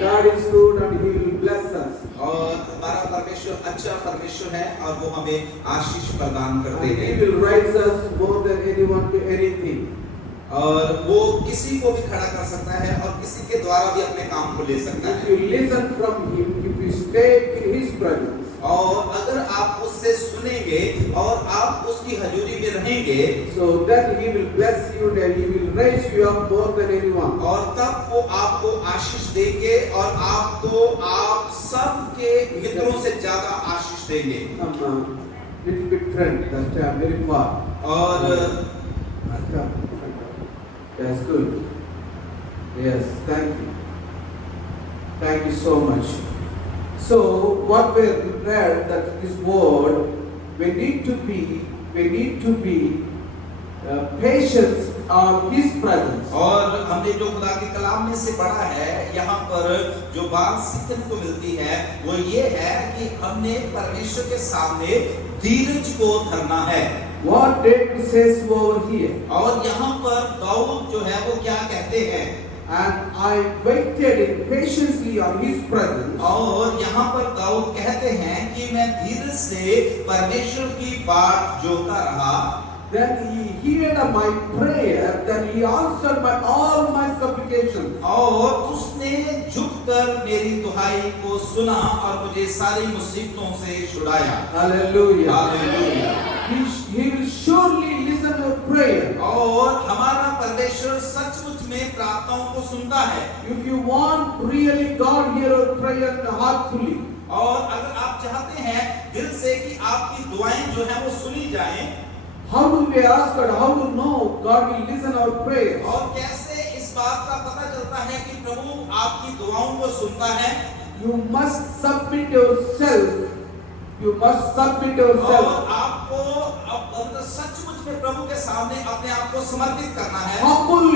God is good and He will bless us. और हमारा परमेश्वर अच्छा परमेश्वर है और वो हमें आशीष प्रदान करते And He हैं will raise us more than anyone to anything. और वो किसी को भी खड़ा कर सकता है और किसी के द्वारा भी अपने काम को ले सकता If है। you listen from Him, if you stay in His presence, और अगर आप उससे सुनेंगे और आप उसकी हजूरी में रहेंगे so then He will bless you and He will raise you up more than anyone. और तब वो आपको आशीष देंगे और आपको आप सबके मित्रों से ज्यादा आशीष देंगे। Little bit friend, that's very far. और That's good. Yes, thank you. Thank you so much. So, what we read that this word, we need to be patient on His presence. और हमने जो खुदा के कलाम में से पढ़ा है यहाँ पर जो बात सीखने को मिलती है वो ये है कि हमने परमेश्वर के सामने धीरज को धरना है। What David says over here, और यहाँ पर दाऊद जो है वो क्या कहते हैं, and I waited patiently on His presence. और यहाँ पर दाऊद कहते हैं कि मैं धीरज से परमेश्वर की बाट जोता रहा। Then He heard my prayer, then He answered all my supplications. और उसने झुककर मेरी दुहाई को सुना और मुझे सारी मुसीबतों से छुड़ाया। Hallelujah. Hallelujah. He will surely listen to prayer. और हमारा परमेश्वर सचमुच में प्रार्थनाओं को सुनता है। If you want really God hear your prayer heartfully, और अगर आप चाहते हैं दिल से कि आपकी दुआएं जो है वो सुनी जाएं, how do we ask God? How to know God will listen our prayers? और कैसे इस बात का पता चलता है कि प्रभु आपकी दुआओं को सुनता है? You must submit yourself. You must submit और yourself. आपको सचमुच में प्रभु के सामने अपने आप को समर्पित करना है। Humble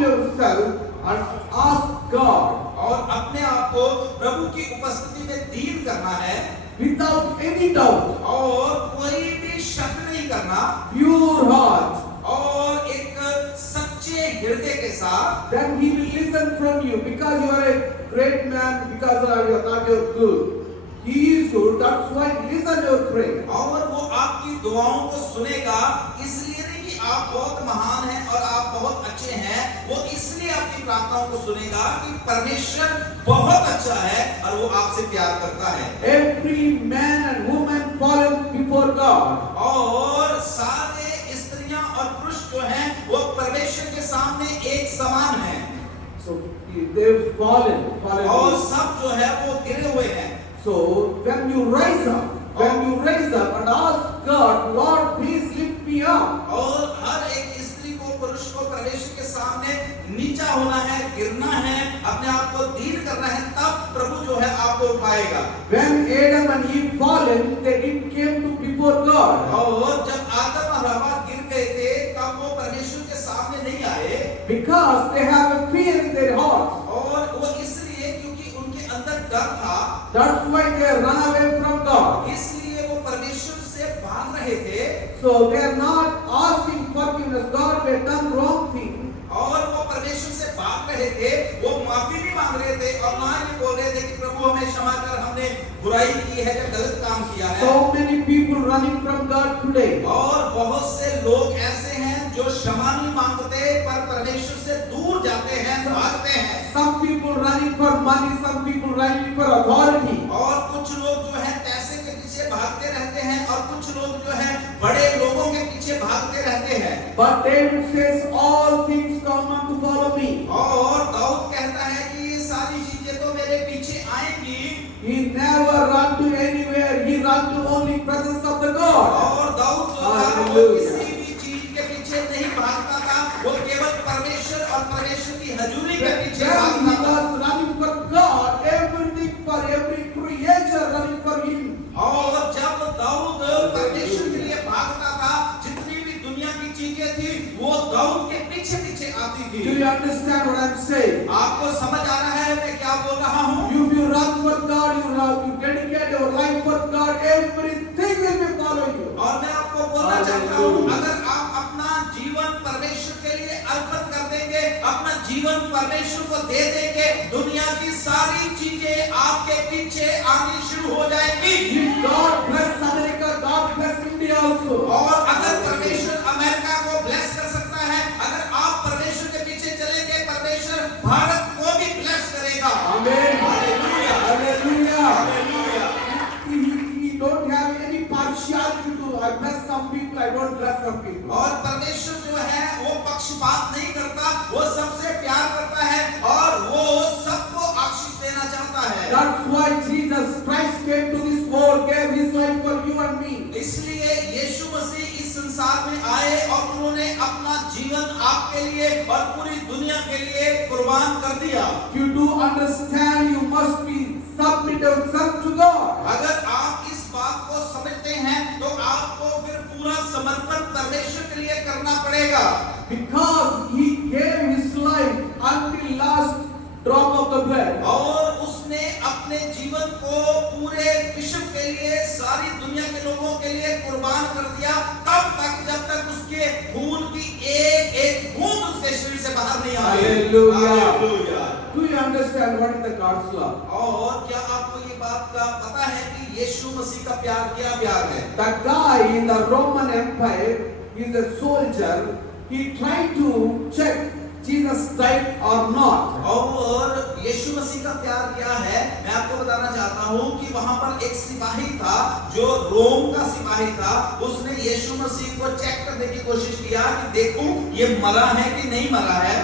yourself and ask God और अपने आप को प्रभु की उपस्थिति में दीन करना है without any doubt. और कोई भी शक नहीं करना, Pure heart. और एक सच्चे हृदय के साथ। Then He will listen from you because you are a great man, because you are not your good. He is good, that's why He listen your prayer. और वो आपकी दुआओं को सुनेगा, इसलिए नहीं कि आप बहुत महान हैं और आप बहुत अच्छे हैं, वो इसलिए आपकी प्रार्थनाओं को सुनेगा कि परमेश्वर बहुत अच्छा है और वो आपसे प्यार करता है। Every man and woman fallen before God. और सारे स्त्रियां और पुरुष जो हैं वो परमेश्वर के सामने एक समान हैं। So they've fallen. और सब जो है वो गिरे हुए हैं। So when you rise up and ask God, Lord, please lift me up. और हर एक स्त्री को पुरुष को परमेश्वर के सामने नीचा होना है, गिरना है, अपने आप को दीन करना है, तब प्रभु जो है आपको उठाएगा। When Adam and Eve fallen, they didn't came to before God. और जब आदम और हवा गिर गए थे, तब वो परमेश्वर के सामने नहीं आए। Because they have a fear in their hearts. और वो इसलिए क्योंकि उनके अंदर डर था। That's why they run away from God. इसलिए वो परमेश्वर से भाग रहे थे। So they are not asking forgiveness. God, we have done wrong thing. और वो परमेश्वर से भाग रहे थे, वो माफी भी मांग रहे थे और ना ही बोल रहे थे कि प्रभु हमें क्षमा कर, हमने बुराई की है या गलत काम किया है। So many people running from God today. और बहुत से लोग ऐसे हैं जो क्षमा नहीं मांगते पर परमेश्वर से दूर जाते हैं, भागते हैं। Some people running for money, some people running for authority. और कुछ लोग जो है पैसे के पीछे भागते रहते हैं और कुछ लोग जो है बड़े लोगों के पीछे भागते रहते हैं। But David says, all things come to follow me. और दाऊद कहता है कि ये सारी चीजें तो मेरे पीछे आएंगी। He never run to anywhere. He run to only presence of the God. और दाऊद जो था वो किसी भी चीज के पीछे नहीं भागता था, वो केवल परमेश्वर और परमेश्वर की हजूरी के पीछे When he भागता था। was running for God, everything for every creature running for him. और जब दाऊद परमेश्वर के लिए भागता था, जितनी भी दुनिया की चीजें थी वो दाऊद के पीछे पीछे आती थी। Do you understand what I'm saying? आपको समझ आ रहा है मैं क्या बोल रहा हूँ? If you run for God, you dedicate your life for God, everything will be following you. और मैं आपको बोलना चाहता हूँ, अगर आप अपना जीवन परमेश्वर के लिए अर्पण कर देंगे, अपना जीवन परमेश्वर को दे देंगे, दुनिया सारी चीजें आपके पीछे आनी शुरू हो जाएंगी। If God bless America, God bless India also. और अगर परमेश्वर अमेरिका को ब्लेस कर सकता है, अगर आप परमेश्वर के पीछे चलेंगे, परमेश्वर भारत को भी ब्लेस करेगा। Amen. Hallelujah, Hallelujah. Hallelujah. He don't have any partiality to I bless some people, I don't bless some people. और परमेश्वर जो है वो पक्षपात नहीं करता, वो सबसे प्यार करता है और वो सबको आशीष देना चाहता है। That's why Jesus Christ came to this world, gave his life for you and me. इसलिए यीशु मसीह इस संसार में आए और उन्होंने अपना जीवन आपके लिए और पूरी दुनिया के लिए कुर्बान कर दिया। If you do understand, you must be submit yourself to God. अगर आप इस बात को समझते हैं तो आपको फिर पूरा समर्पण परमेश्वर के लिए करना पड़ेगा। Because he gave his life until last drop of the blood. और उसने अपने जीवन को पूरे विश्व के लिए, सारी दुनिया के लोगों के लिए कुर्बान कर दिया, तब तक जब तक उसके खून की एक एक बूंद उसके शरीर से बाहर नहीं आई। Hallelujah. Hallelujah. Do you understand what is the God's love? और क्या आपको ये बात का पता है कि यीशु मसीह का प्यार क्या प्यार है? The guy in the Roman Empire is a soldier. He tried to check Jesus died or not. और यीशु मसीह का प्यार क्या है, मैं आपको बताना चाहता हूँ कि वहां पर एक सिपाही था जो रोम का सिपाही था। उसने यीशु मसीह को चेक करने की कोशिश किया कि देखूं ये मरा है कि नहीं मरा है।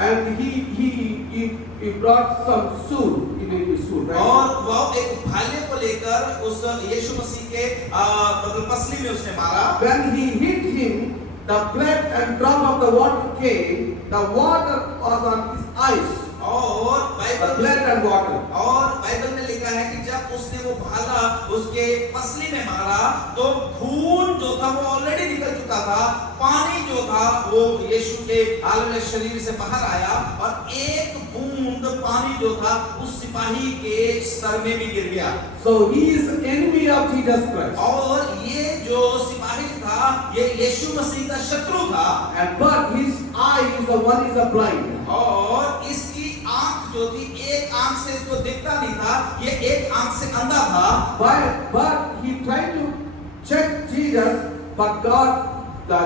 And he brought some soot. He made a soot, right? और वह एक भाले को लेकर उस यीशु मसीह के मतलब पसली में उसने मारा। When he hit him, the blood and drop of the water came. The water was on his eyes. और The Bible blood and water. और बाइबल में लिखा है कि जब उसने वो भाला उसके पसली में मारा तो खून जो था वो ऑलरेडी निकल चुका था, पानी जो था वो यीशु के आलम शरीर से बाहर आया और एक बूंद पानी जो था उस सिपाही के सर में भी गिर गया। So he is enemy of Jesus Christ. और ये जो सिपाही था ये यीशु मसीह का शत्रु था। And but his eye is the one is a blind. और इसकी आंख जो थी, एक आंख से इसको दिखता नहीं था, ये एक आंख से अंधा था। But he tried to check Jesus, but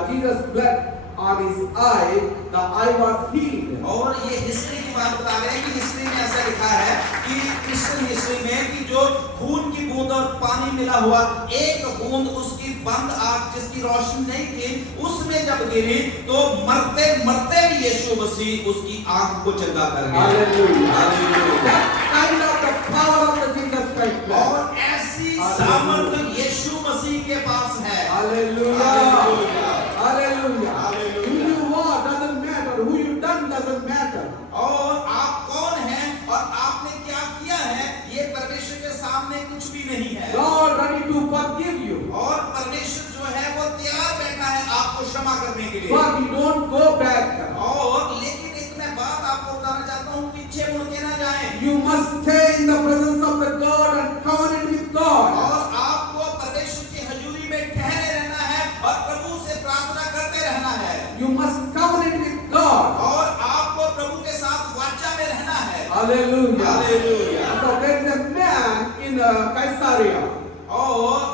Jesus blood on his eye, the eye was healed. और ये हिस्ट्री की बात बता रहे हैं कि हिस्ट्री में ऐसा लिखा है कि क्रिश्चियन हिस्ट्री में कि जो खून की बूंद और पानी मिला हुआ एक बूंद उसकी बंद आंख जिसकी रोशनी नहीं थी उसमें जब गिरी तो मरते मरते भी यीशु मसीह उसकी आंख को चंगा कर गया। Hallelujah. Hallelujah. That kind of the power of the Jesus Christ blood. और ऐसी सामर्थ यीशु मसीह के पास है। Hallelujah. Hallelujah. Hallelujah. Hallelujah. Who you are doesn't matter. Who you done doesn't matter. और आप कौन हैं और आपने क्या किया है ये परमेश्वर के सामने कुछ भी नहीं है। God ready to forgive you. और परमेश्वर जो है वो तैयार बैठा है आपको क्षमा करने के लिए। But you don't go back. और लेकिन एक मैं बात आपको बताना चाहता हूँ, पीछे मुड़ के ना जाएं। You must stay in the presence of the God and covenant with God. और आपको परमेश्वर की हजूरी में ठहरे रहना है और प्रभु से प्रार्थना करते रहना है। You must covenant with God. और आपको प्रभु के साथ वाचा में रहना है। Hallelujah. Hallelujah. So there is a man in Caesarea. और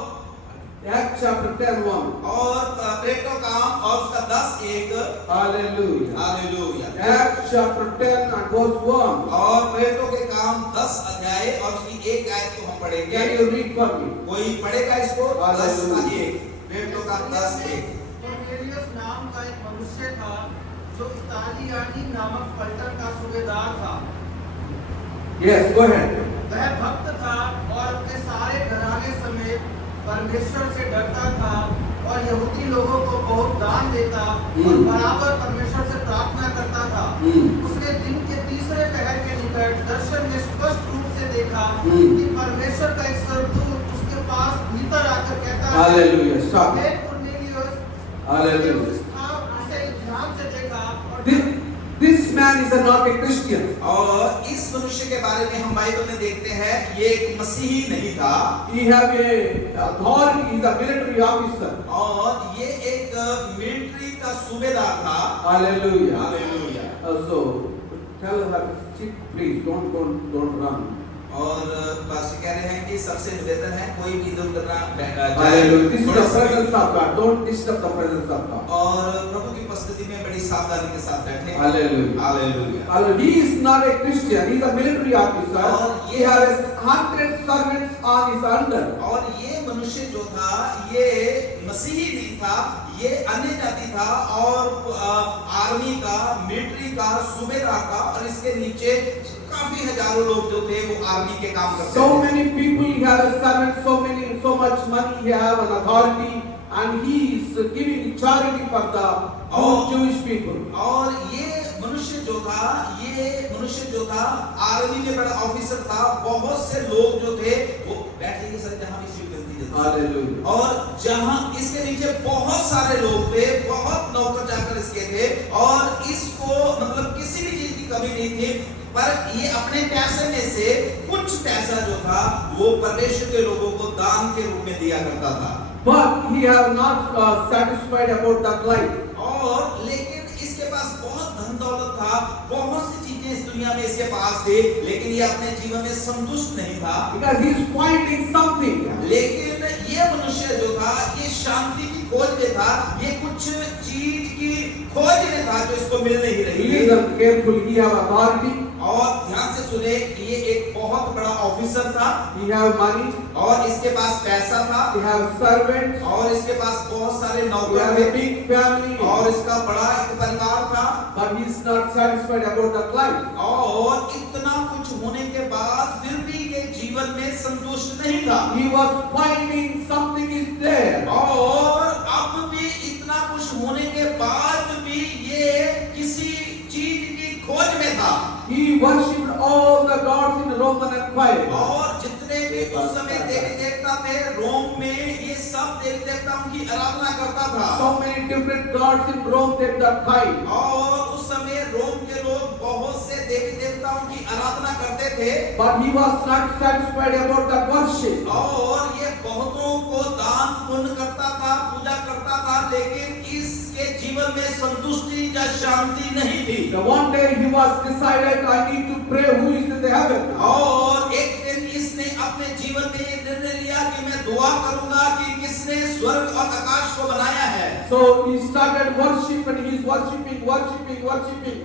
Acts chapter 10:1. और प्रेरितों का काम और उसका 10:1। Hallelujah. Hallelujah. Acts chapter 10 and verse 1. और प्रेरितों के काम 10 अध्याय और उसकी एक आयत को हम पढ़ेंगे। Can you read for me? कोई पढ़ेगा इसको? हालेलुया। 10:1 प्रेरितों का 10:1। कोर्नेलियस नाम का एक मनुष्य था जो इतालियानी नामक पलटन का सूबेदार था। Yes, go ahead. वह भक्त था और अपने सारे घराने समेत परमेश्वर से डरता था और यहूदी लोगों को बहुत दान देता और बराबर परमेश्वर से प्रार्थना करता था। उसने दिन के तीसरे पहर के निकट दर्शन में स्पष्ट रूप से देखा कि परमेश्वर का एक स्वर्गदूत उसके पास भीतर आकर कहता है, Hallelujah. Stop. हे कुरनेलियुस, Hallelujah. उसे ध्यान से देखा और This man is not a Christian. और इस मनुष्य के बारे में हम बाइबल में देखते हैं ये एक मसीही नहीं था। He have a authority. He is a military officer. और ये एक मिलिट्री का सूबेदार था। Hallelujah. Hallelujah. So tell her, sit, please. Don't run. और पास्टर कह रहे हैं कि सबसे निवेदन है कोई भी इधर उधर ना Hallelujah. This is the थोड़ा सा- presence of God. Don't disturb the presence of God. और प्रभु की उपस्थिति में बड़ी सावधानी के साथ बैठे Hallelujah. Hallelujah Hallelujah. He is not a Christian. He is a military officer. और He has 100 servants on his under. और ये मनुष्य जो था ये मसीही नहीं था ये अन्य जाति था और आर्मी का मिलिट्री का सुबेदार था और इसके नीचे काफी हजारों लोग जो थे वो आर्मी के काम करते So थे many people he has a servant, so much money he have an authority, and he is giving charity for the Jewish people. और ये मनुष्य जो था आर्मी में बड़ा ऑफिसर था बहुत से लोग जो थे वो बैठे सर जहां भी सीट मिलती थी Hallelujah. और जहां इसके नीचे बहुत सारे लोग थे बहुत नौकर जाकर इसके थे और इसको मतलब किसी भी चीज की कमी नहीं थी पर ये अपने पैसे में से कुछ पैसा जो था वो परमेश्वर के लोगों को दान के रूप में दिया करता था But he have not satisfied about that life. और लेकिन इसके पास बहुत धन दौलत था बहुत सी चीजें इस दुनिया में इसके पास थी लेकिन ये अपने जीवन में संतुष्ट नहीं था Because he is finding something. लेकिन ये मनुष्य जो था ये शांति की खोज में था ये कुछ चीज की खोज में था जो इसको मिल नहीं रही थी Listen carefully. He have authority. और ध्यान से सुने कि ये एक बहुत बड़ा ऑफिसर था He have money. और इसके पास पैसा था He have servants. और इसके पास बहुत सारे He नौकर have थे a big family. और इसका बड़ा एक परिवार था But he is not satisfied about that life. और इतना कुछ होने के बाद फिर भी ये जीवन में संतुष्ट नहीं था He was finding something is there. और अब भी इतना कुछ होने के बाद भी ये किसी चीज की खोज में था He worshipped all the gods in the Roman Empire. और जितने भी उस समय देवी देवता थे रोम में ये सब देवी देवताओं की आराधना करता था So many different gods in Rome at that time. और उस समय रोम के लोग बहुत से देवी देवताओं की आराधना करते थे But he was not satisfied about that worship. और ये बहुतों को दान पुण्य करता था पूजा करता था लेकिन इसके जीवन में संतुष्टि या शांति नहीं थी The one day he was decided, I need to pray who is in the heaven. और एक दिन इसने अपने जीवन में ये निर्णय लिया कि मैं दुआ करूंगा कि किसने स्वर्ग और आकाश को बनाया है So he started worship and he is worshiping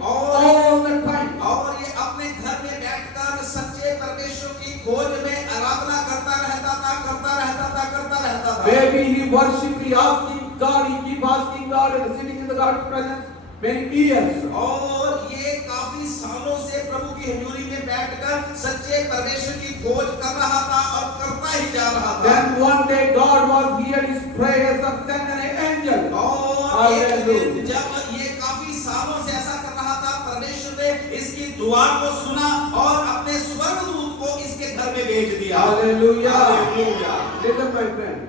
और all the time. और ये अपने घर में बैठकर सच्चे परमेश्वर की खोज में आराधना करता रहता था Maybe he worship, he asking God, he keep asking God and sitting in the God's presence many years. और ये काफी सालों से प्रभु की हजूरी में बैठकर सच्चे परमेश्वर की खोज कर रहा था और करता ही जा रहा था Then one day God was heard his prayers and sent an angel. और एक दिन जब ये काफी सालों से ऐसा कर रहा था परमेश्वर ने इसकी दुआ को सुना और अपने स्वर्गदूत को इसके घर में भेज दिया Hallelujah. Hallelujah. Listen my friend.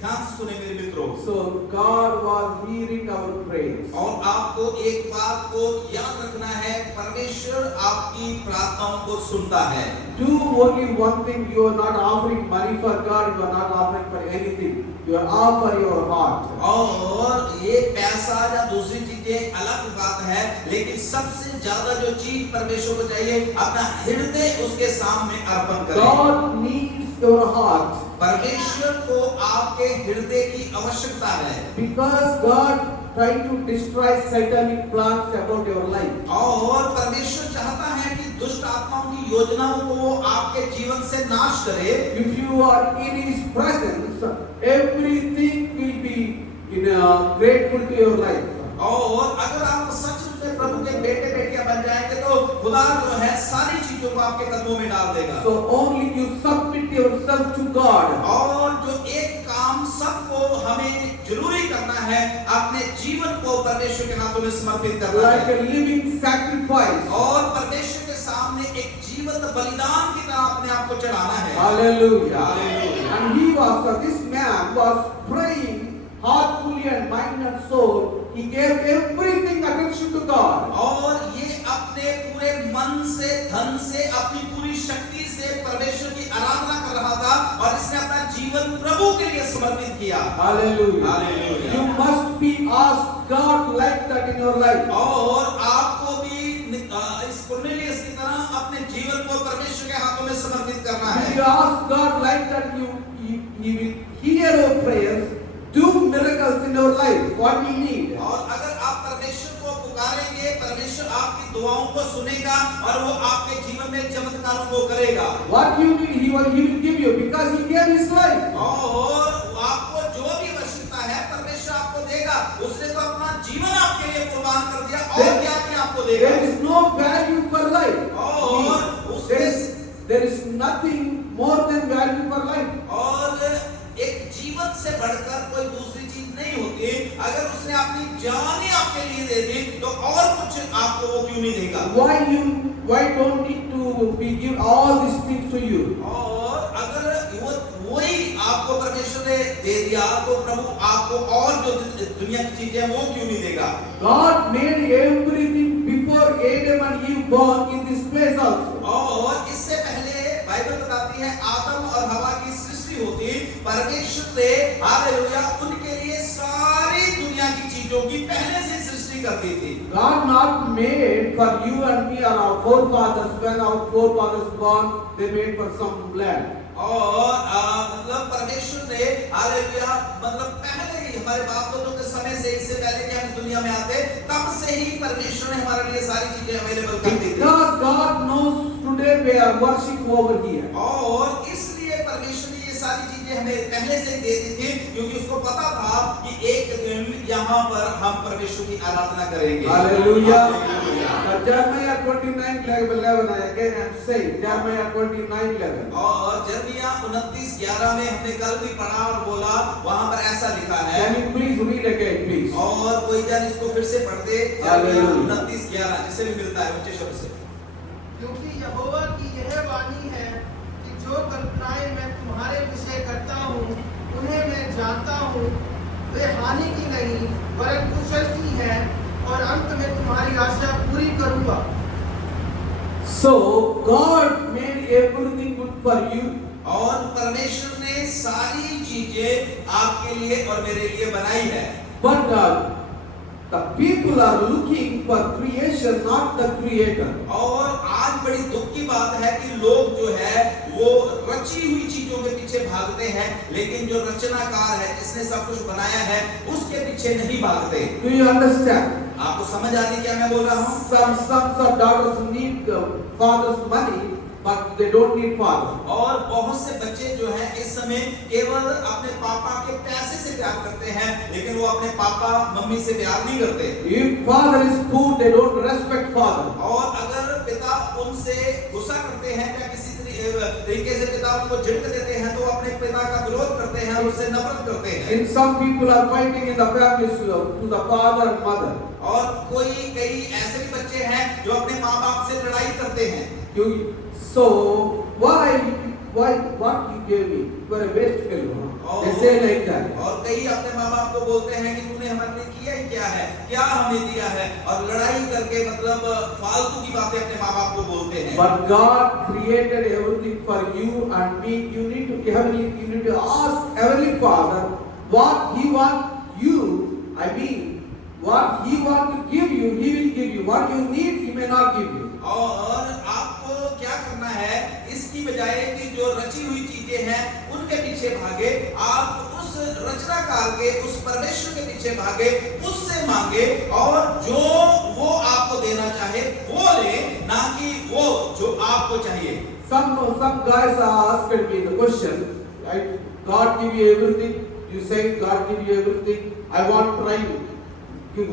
ध्यान से सुने मेरे मित्रों So God was hearing our prayers. और आपको एक बात को याद रखना है परमेश्वर आपकी प्रार्थनाओं को सुनता है Do only one thing, you are not offering money for God, you are not offering for anything. You are offering your heart. और ये पैसा या दूसरी चीजें अलग बात है लेकिन सबसे ज्यादा जो चीज परमेश्वर को चाहिए अपना हृदय उसके सामने अर्पण करें God needs your heart. परमेश्वर को आपके हृदय की आवश्यकता है Because God tried to destroy satanic plans about your life. और परमेश्वर चाहता है कि दुष्ट आत्माओं की योजनाओं को वो आपके जीवन से नाश करे If you are in His presence, everything will be grateful to your life. और अगर आप सच में प्रभु के बेटे बेटियां बन जाएंगे तो खुदा जो है सारी चीजों को आपके कदमों में डाल देगा So only you submit yourself to God. और जो एक काम सबको हमें जरूरी करना है अपने जीवन को परमेश्वर के नाम में समर्पित करना Like है a living sacrifice. और परमेश्वर के सामने एक जीवंत बलिदान की तरह अपने आप को चढ़ाना है Hallelujah. Hallelujah. And this man was praying heartfully and mind and soul. He gave everything attention to God. और ये अपने पूरे मन से धन से अपनी पूरी शक्ति से परमेश्वर की आराधना कर रहा था और इसने अपना जीवन प्रभु के लिए समर्पित किया Hallelujah. Hallelujah. You must be asked God like that in your life. और आपको भी इस कुर्नेलियस की तरह you ask God like that, He will hear our prayers, do miracles in our life, what we need. और अगर आप परमेश्वर को पुकारेंगे, परमेश्वर आपकी दुआओं को सुनेगा और वो आपके जीवन में चमत्कारों को करेगा। What you need, He will give you because He gave His life. और आपको जो भी आवश्यकता है परमेश्वर आपको देगा। उसने तो अपना जीवन आपके लिए कुर्बान कर दिया और क्या नहीं आपको देगा। There is no value for life. और उसमें There is nothing more than value for life. और एक जीवन से बढ़कर कोई दूसरी चीज नहीं होती। अगर उसने अपनी जान ही आपके लिए दे दी तो और कुछ आपको वो क्यों नहीं देगा। Why don't need to be give all these things to you? और अगर वही आपको परमेश्वर ने दे दिया तो प्रभु आपको और जो दुनिया की चीजें हैं वो क्यों नहीं देगा। God made everything before Adam and Eve born in this place also. और इससे पहले बाइबल बताती है आदम और हवा की सृष्टि होती, परमेश्वर ने हालेलुया उनके लिए सारी दुनिया की चीजों की पहले से सृष्टि कर दी थी। God not made for you and me or our forefathers. When our forefathers born, they made for some land. और मतलब परमेश्वर ने हालेलुया मतलब पहले ही हमारे बाप दादों के समय से, इससे पहले कि हम दुनिया में आते तब से ही परमेश्वर ने हमारे लिए सारी चीजें अवेलेबल कर दी थी। Because God knows today we are worship over here. और इसलिए परमेश्वर ने ये सारी चीजें हमें पहले से दे दी थी क्योंकि उसको पता था कि एक दिन यहाँ पर हम परमेश्वर की आराधना करेंगे। Hallelujah. Jeremiah 29:11 again I'm saying Jeremiah 29:11. और जर्मिया 29:11 में हमने कल भी पढ़ा और बोला वहां पर ऐसा लिखा है। Can you please read again please? और कोई जन इसको फिर से पढ़ दे। जर्मिया 29:11 जिसे भी मिलता है ऊंचे शब्द से। क्योंकि यहोवा की यह वाणी है कि जो कल्पनाएं मैं तुम्हारे विषय करता हूँ उन्हें मैं जानता हूँ, वे हानि की नहीं वरन कुशल की है और अंत में तुम्हारी आशा पूरी करूँगा। So God made everything good for you. और परमेश्वर ने सारी चीजें आपके लिए और मेरे लिए बनाई है। But the people are looking for creation, not the creator. और आज बड़ी दुख की बात है कि लोग जो है वो रची हुई चीजों के पीछे भागते हैं, लेकिन जो रचनाकार है जिसने सब कुछ बनाया है उसके पीछे नहीं भागते। Do you understand? आपको समझ आ रही क्या मैं बोल रहा हूँ? Some sons or daughters need the father's money, but they don't need father. और बहुत से बच्चे जो हैं इस समय केवल अपने पापा के पैसे से प्यार करते हैं, लेकिन वो अपने पापा मम्मी से प्यार नहीं करते। If father is poor, they don't respect father. और अगर पिता उनसे गुस्सा करते हैं या किसी तरीके से पिता उनको झिड़क देते हैं तो अपने पिता का विरोध करते हैं और उससे नफरत करते हैं। And some people are fighting in the families to the father and mother. और कई ऐसे भी बच्चे हैं जो अपने माँ बाप से लड़ाई करते हैं। So why what you gave me? You are a waste fellow. They say like that. और कई अपने माँ बाप को बोलते हैं कि तूने हमारे लिए किया ही क्या है, क्या हमें दिया है, और लड़ाई करके मतलब फालतू की बातें अपने माँ बाप को बोलते हैं। But God created everything for you and me. You need to ask Heavenly Father what He wants you. I mean, what He wants to give you, He will give you. What you need, He may not give you. और आपको क्या करना है, इसकी बजाय कि जो रची हुई चीजें हैं उनके पीछे भागे, आप उस रचनाकार के, उस परमेश्वर के पीछे भागे, उससे मांगे और जो वो आपको देना चाहे वो ले, ना कि वो जो आपको चाहिए। Some guys asked me the question, right? God give you everything. You say God give you everything. I want pride. You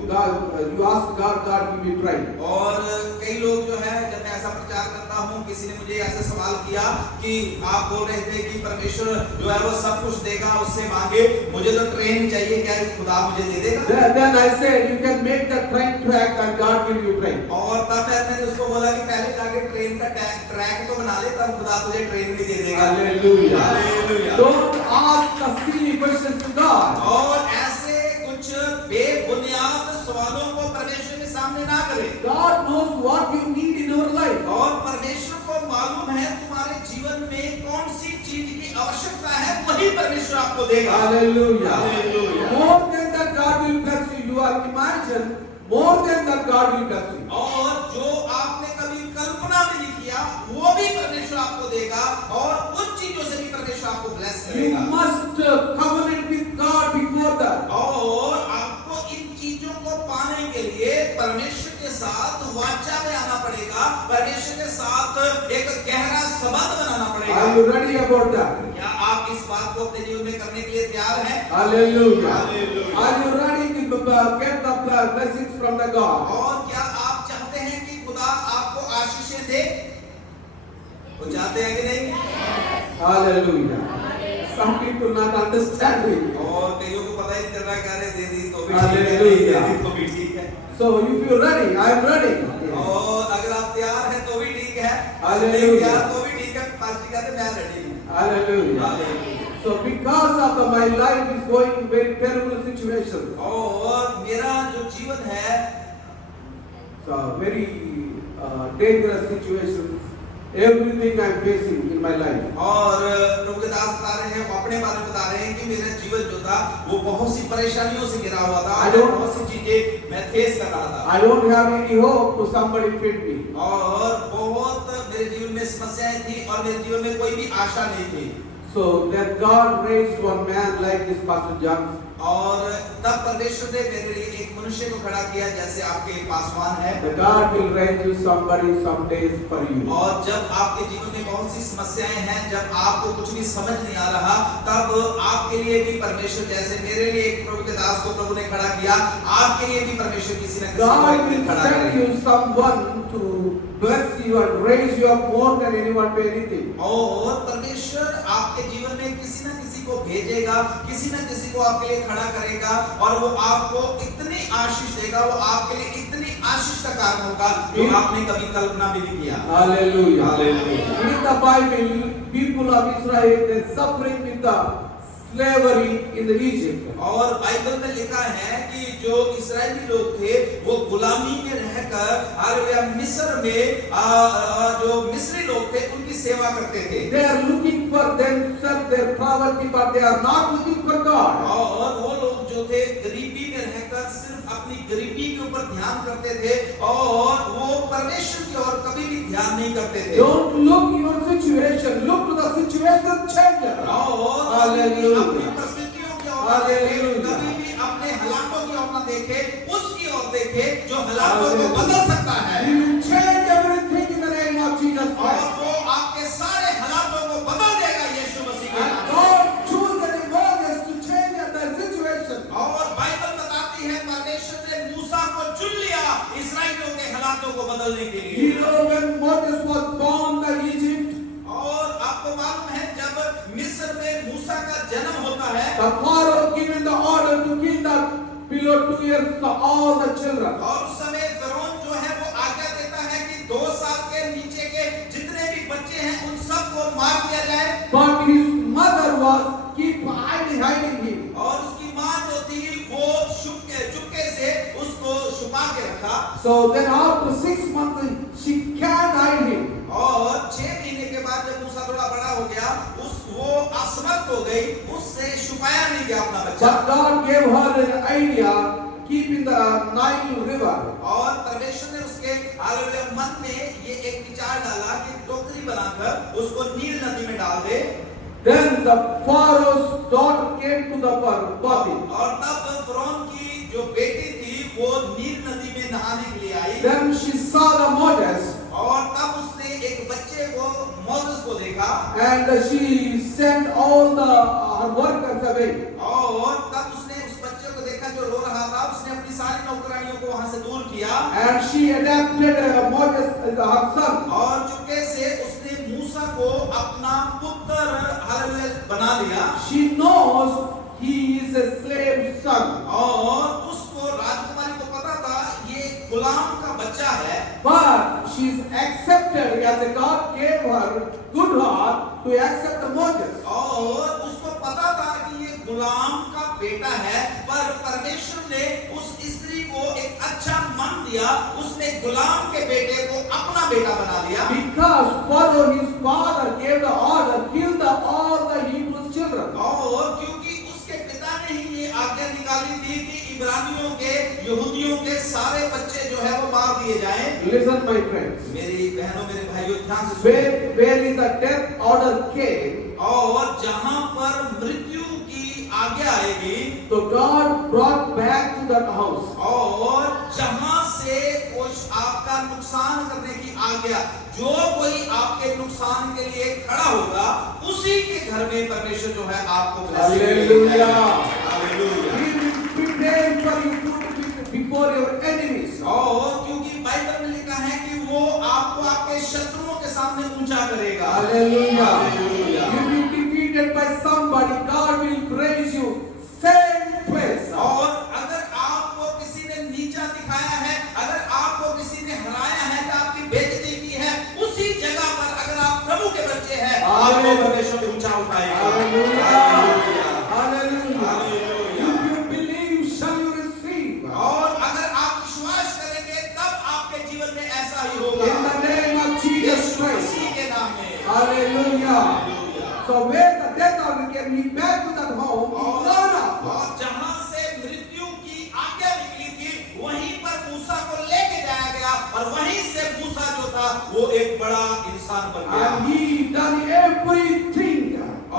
ask God, God give you pride. और कई लोग जो है जब मैं ऐसा प्रचार करता हूँ, किसी ने मुझे ऐसा सवाल किया कि आप बोल रहे थे कि परमेश्वर जो है वो सब कुछ देगा, उससे मांगे, मुझे तो ट्रेन चाहिए, क्या खुदा मुझे दे देगा? Then I said, you can make the train track and God give you train. और तब मैंने उसको बोला कि पहले जाके ट्रेन का ट्रैक तो बना ले, तब खुदा तुझे ट्रेन भी दे देगा। Hallelujah. Hallelujah. Don't ask the silly questions to God. और ऐसे कुछ बेबुनियाद सवालों को परमेश्वर के सामने ना करें। God knows what you need in your life. और परमेश्वर को मालूम है तुम्हारे जीवन में कौन सी चीज की आवश्यकता है, वही परमेश्वर आपको देगा। Hallelujah. Hallelujah. More than that, God will bless you. You are imagine more than that, God will bless you. और जो आपने कभी कल्पना भी नहीं किया वो भी परमेश्वर आपको देगा, और उन साथ एक गहरा संबंध बनाना पड़ेगा। Are you ready about that? क्या आप इस बात को अपने जीवन में करने के लिए तैयार हैं? Hallelujah. Hallelujah. Are you ready to get the blessings from the God? और क्या आप चाहते हैं कि खुदा आपको आशीषें दे? वो चाहते हैं कि नहीं? Hallelujah. Some people not understanding. और कईयों को पता ही नहीं चल रहा है, अरे दे दी तो भी ठीक है, Hallelujah. दे दी तो भी ठीक है। So if you're ready, I am ready. और अगर आप तैयार हैं तो भी ठीक है, Hallelujah. नहीं तैयार तो भी ठीक है। पास्टर कहते मैं रेडी हूँ। Hallelujah. Hallelujah. So because of my life is going very terrible situations. और मेरा जो जीवन है, So very dangerous situations. Everything I'm facing in my life. और प्रभु के दास बता रहे हैं, अपने बारे में बता रहे हैं कि मेरा जीवन जो था वो बहुत सी परेशानियों से घिरा हुआ था। बहुत सी चीजें मैं फेस कर रहा था। I don't have any hope to somebody feed me. और बहुत मेरे जीवन में समस्याएं थी और मेरे जीवन में कोई भी आशा नहीं थी। So then God raised one man like this Pastor John. और तब परमेश्वर ने मेरे लिए एक मनुष्य को खड़ा किया जैसे आपके पासवान है। The God will raise you somebody some days for you. और जब आपके जीवन में बहुत सी समस्याएं हैं, जब आपको कुछ भी समझ नहीं आ रहा, तब आपके लिए भी परमेश्वर, जैसे मेरे लिए एक प्रभु के दास को प्रभु ने खड़ा किया, आपके लिए भी परमेश्वर किसी न किसी God को will खड़ा send करेगा। you someone to bless you and raise you up more than anyone to anything. और परमेश्वर आपके जीवन में किसी न किसी को भेजेगा, किसी न किसी को आपके लिए खड़ा करेगा और वो आपको इतनी आशीष देगा, वो आपके लिए इतनी आशीष का कारण होगा जो आपने कभी कल्पना भी नहीं किया। Hallelujah. Hallelujah. In the Bible, people of Israel they suffering with the slavery in the Egypt. और बाइबल में लिखा है कि जो इस्राएली लोग थे वो गुलामी में रहकर हालेलुया मिस्र में जो मिस्री लोग थे उनकी सेवा करते थे। They are looking for themselves, their poverty, but they are not looking for God. और वो लोग जो थे गरीबी में रहकर सिर्फ अपनी गरीबी के ऊपर ध्यान करते थे और वो परमेश्वर की ओर कभी भी ध्यान नहीं करते थे। Don't look your situation, look to the situation changer. और Hallelujah. अपनी परिस्थितियों की ओर ना देखे, कभी भी अपने हालातों की ओर ना देखे, उसकी ओर देखे जो हालातों को बदल सकता है। He will change everything in the name of Jesus और Christ. वो आपके सारे हालातों को बदल देगा यीशु मसीह के And नाम से। God chooses Moses to change the situation. और बाइबल बताती है परमेश्वर ने मूसा को चुन लिया इस्राएलियों के हालातों को बदलने के लिए। You know when Moses was born in Egypt, और आपको मालूम है जब मिस्र में मूसा का जन्म होता है, the Pharaoh given the order to kill the below 2 years for all the children. और उस समय फिरौन जो है वो आज्ञा देता है कि 2 साल के नीचे के जितने भी बच्चे हैं उन सबको मार दिया जाए। But his mother was keep hiding him. और उसकी माँ जो थी वो चुपके से उसको छुपा के रखा। So then after 6 months she can't hide him. और 6 महीने के बाद जब मूसा थोड़ा बड़ा हो गया, वो असमर्थ हो गई, उससे छुपाया नहीं गया अपना बच्चा। But God gave her an idea, keep in the Nile river. और परमेश्वर ने उसके हालेलुया मन में ये एक विचार डाला कि टोकरी बनाकर उसको नील नदी में डाल दे। Then the Pharaoh's daughter came to the bathing. और तब फिरौन की जो बेटी थी वो नील नदी में नहाने के लिए आई। Then she saw the Moses. और तब उसने एक बच्चे को मोसेस को देखा। And she sent all her workers away. और तब उसने उस बच्चे को देखा जो रो रहा था, उसने अपनी सारी नौकरानियों को वहां से दूर किया। And she adopted Moses as her son. और चुपके से उसने मूसा को अपना पुत्र हालेलुया बना लिया। She knows he is a slave son. और उसको राजकुमारी को पता था ये गुलाम का बच्चा है। But she is accepted as a God gave her good heart to accept the Moses. और उसको पता था कि ये गुलाम का बेटा है, पर परमेश्वर ने उस स्त्री को एक अच्छा मन दिया, उसने गुलाम के बेटे को अपना बेटा बना लिया। Because Pharaoh his father gave the order, kill all the Hebrew children. और क्योंकि उसके पिता ने ही ये आज्ञा निकाली थी कि इब्रानियों के यहूदियों के सारे बच्चे जो है वो मार दिए जाएं। Listen my friends. मेरी बहनों मेरे भाइयों ध्यान से सुनिए। Where is the death order came, और जहां पर मृत्यु की आज्ञा आएगी, so God brought back to that house. और जहां से कुछ आपका नुकसान करने की आज्ञा, जो कोई नुकसान के लिए खड़ा होगा, उसी के घर में परमेश्वर जो है आपको Hallelujah. Hallelujah. He will prepare for you before your enemies. और क्योंकि बाइबल में लिखा है कि वो आपको आपके शत्रुओं के सामने ऊंचा करेगा। Hallelujah. Hallelujah. You will be defeated by somebody, God will raise you same place. और अगर आपको किसी ने नीचा दिखाया है, अगर आपको किसी ने हराया है, तो आपकी बेइज्जती की है, उसी जगह पर अगर आप प्रभु के बच्चे हैं, आपको परमेश्वर ऊंचा उठाएगा। Hallelujah. Hallelujah. Hallelujah. Hallelujah. If you believe, shall you receive. और अगर आप विश्वास करेंगे, तब आपके जीवन में ऐसा ही होगा। In the name of Jesus Yeshu Christ. मसीह के नाम में। Hallelujah. Hallelujah. So where the death order came, he back to that home, he gone up. और जहां से मृत्यु की आज्ञा निकली थी, वहीं पर मूसा को लेके जाया गया, और वहीं से मूसा जो था वो एक बड़ा इंसान बन गया। And he done everything.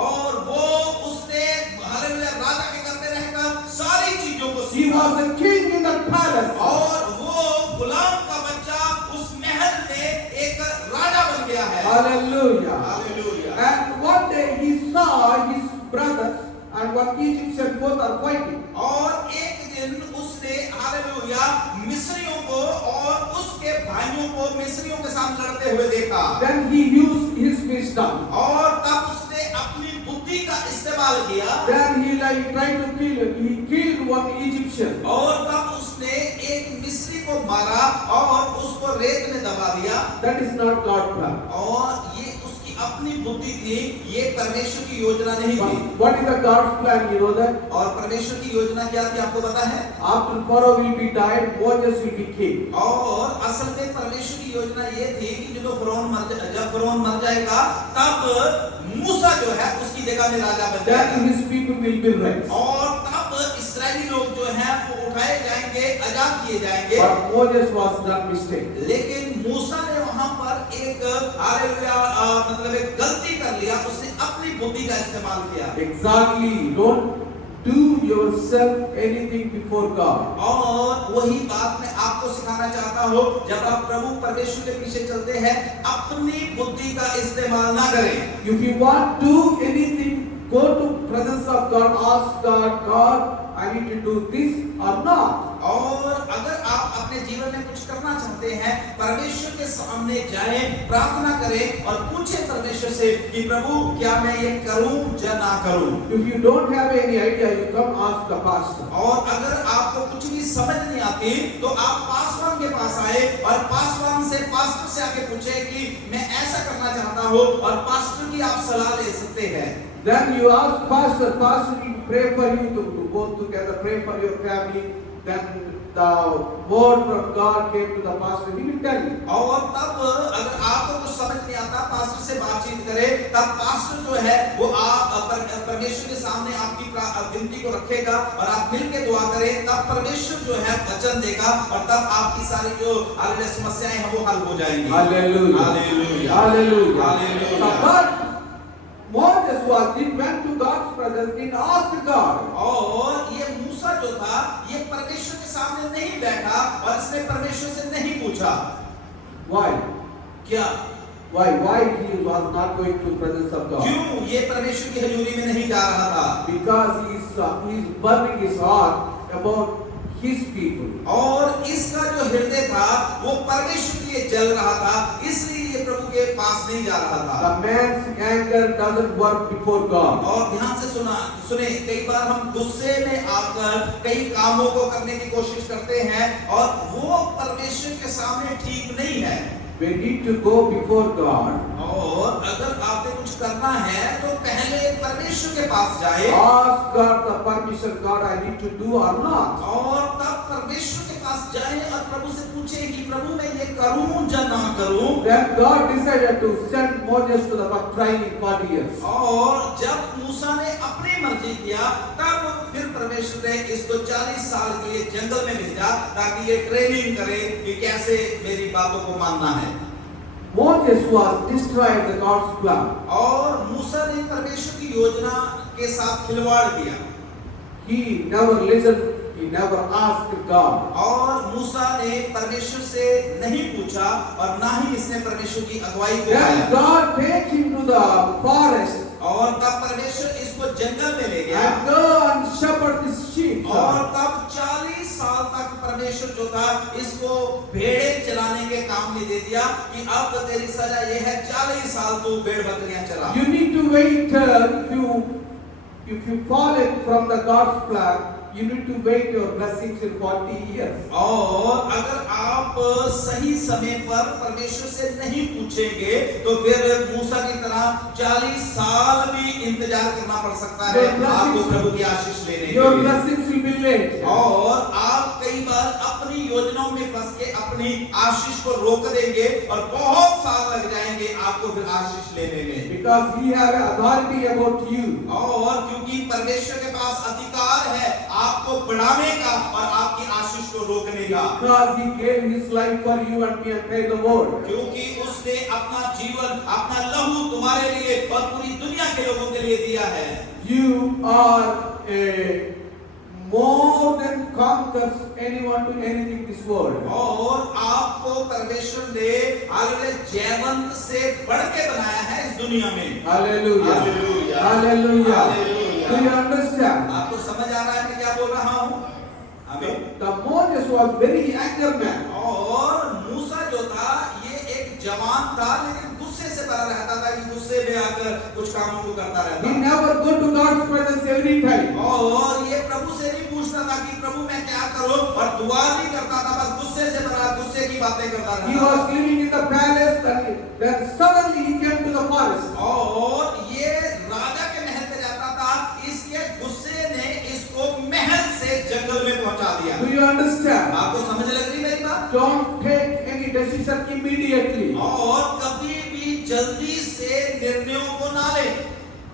और वो उसने हालेलुया राजा के घर में रहकर सारी चीजों को He सीखा। was the king in that palace. और वो गुलाम का बच्चा उस महल में एक राजा बन गया है। Hallelujah. Hallelujah. And one day he saw his brothers and one Egyptian both are fighting. और एक दिन उसने हालेलुया मिस्रियों को और उसके भाइयों को मिस्रियों के साथ लड़ते हुए देखा। Then he used his wisdom. और तब उसने अपनी बुद्धि का इस्तेमाल किया। Then he like tried to kill him. He killed one Egyptian. और तब उसने एक मिस्री को मारा और उसको रेत में दबा दिया। That is not God's plan. और ये उसकी अपनी बुद्धि थी, ये परमेश्वर की योजना नहीं थी। What is the God's plan? You know that? और परमेश्वर की योजना क्या थी आपको पता है? After Pharaoh will be died, Moses will be king. और असल में परमेश्वर की योजना ये थी कि जब फरोन मर जाएगा, तब मूसा जो है उसकी जगह में राजा बन Then जाएगा। his people will be raised. और तब इस्राएली लोग जो हैं वो उठाए जाएंगे, आजाद किए जाएंगे। But Moses was done mistake. लेकिन मूसा ने वहां पर एक हालेलुया मतलब एक गलती कर लिया, उसने अपनी बुद्धि का इस्तेमाल किया। Exactly. Don't do yourself anything before God. और वही बात मैं आपको सिखाना चाहता हूँ, जब आप प्रभु परमेश्वर के पीछे चलते हैं, अपनी बुद्धि का इस्तेमाल ना करें। If you want to do anything, go to presence of God, ask God, God, I need to do this or not. और अगर आप अपने जीवन में कुछ करना चाहते हैं, परमेश्वर के सामने जाएं, प्रार्थना करें और पूछें परमेश्वर से कि प्रभु क्या मैं ये करूं या ना करूं। If you don't have any idea, you come ask the pastor. और अगर आपको कुछ भी समझ नहीं आती, तो आप पासवान के पास आए और पासवान से पास्टर से आके पूछे कि मैं ऐसा करना चाहता हूँ, और पास्टर की आप सलाह ले सकते हैं। Then you ask pastor, pastor will pray for you to go together, pray for your family. Then the word from God came to the pastor, he will tell you. और तब अगर आपको कुछ समझ नहीं आता, पास्टर से बातचीत करें, तब पास्टर जो है वो आप परमेश्वर के सामने आपकी विनती को रखेगा और आप मिलके दुआ करें, तब परमेश्वर जो है वचन देगा और तब आपकी सारी जो हालेलुया समस्याएं हैं वो हल हो जाएंगी। Hallelujah. Hallelujah. Hallelujah. Hallelujah. So, but Moses he went to God's presence, he asked God. और ये मूसा जो था, ये परमेश्वर के सामने नहीं बैठा और इसने परमेश्वर से नहीं पूछा। Why? क्या? Why he was not going to presence of God? क्यों ये परमेश्वर की हजूरी में नहीं जा रहा था? Because he's burning his heart about his people. और इसका जो हृदय था वो परमेश्वर के लिए जल रहा था, इसलिए ये प्रभु के पास नहीं जा रहा था। The man's anger doesn't work before God. और ध्यान से सुने, कई बार हम गुस्से में आकर कई कामों को करने की कोशिश करते हैं और वो परमेश्वर के सामने ठीक नहीं है। We need to go before God. और अगर आपने कुछ करना है तो पहले परमेश्वर के पास जाए Ask God the permission, God, I need to do or not. और तब परमेश्वर के पास जाए और प्रभु से पूछे कि प्रभु मैं ये करूं या ना करूं। Then God decided to send Moses to the training 40 years. और जब मूसा ने अपनी मर्जी किया, तब फिर परमेश्वर ने इसको 40 साल के लिए जंगल में भेजा ताकि ये ट्रेनिंग करे कि कैसे मेरी बातों को मानना है। Moses was destroyed the God's plan. और मूसा ने परमेश्वर की योजना के साथ खिलवाड़ किया। He never listened, he never asked God. और मूसा ने परमेश्वर से नहीं पूछा और ना ही इसने परमेश्वर की अगुवाई को Then पाया। God परमेश्वर जो था इसको भेड़े चलाने के काम में दे दिया कि अब तेरी सजा ये है 40 साल तू भेड़ बकरियां चला। You need to wait if you fall from the God's plan. You need to wait your blessings in 40 years. और अगर आप सही समय पर परमेश्वर से नहीं पूछेंगे तो फिर मूसा की तरह 40 साल भी इंतजार करना पड़ सकता है आपको प्रभु की आशीष लेने के Your लिए। blessings will be late. और आप कई बार अपनी योजनाओं में फंस के अपनी आशीष को रोक देंगे और बहुत साल लग जाएंगे आपको फिर आशीष लेने में। Because we have authority about you. और क्योंकि परमेश्वर के पास अधिकार है आपको बढ़ाने का और आपकी आशीष को रोकने का। Because he gave his life for you and me and paid the world. क्योंकि उसने अपना जीवन अपना लहू तुम्हारे लिए और पूरी दुनिया के लोगों के लिए दिया है। You are a more than conquers anyone to anything this world. और आपको परमेश्वर ने हालेलुया जयवंत से बढ़ के बनाया है इस दुनिया में। Hallelujah. Hallelujah. Hallelujah. Hallelujah. Do you understand? आपको समझ आ रहा है मैं क्या बोल रहा हूँ? आमीन। The Moses was very younger man. और मूसा जो था ये एक जवान था लेकिन गुस्से से भरा रहता था कि गुस्से में आकर कुछ कामों को करता रहता। He never go to God's presence every time. और ये प्रभु से नहीं पूछता था कि प्रभु मैं क्या करूं और दुआ नहीं करता था बस गुस्से से भरा गुस्से की बातें करता रहता। He was living in the palace and then suddenly he came to the forest. और ये राजा के महल में रहता था इसके गुस्से ने इसको महल से जंगल में पहुंचा दिया। Do you understand? आपको समझ लग रही मेरी बात? Don't take any decision immediately. और कभी भी जल्दी से निर्णयों को ना ले।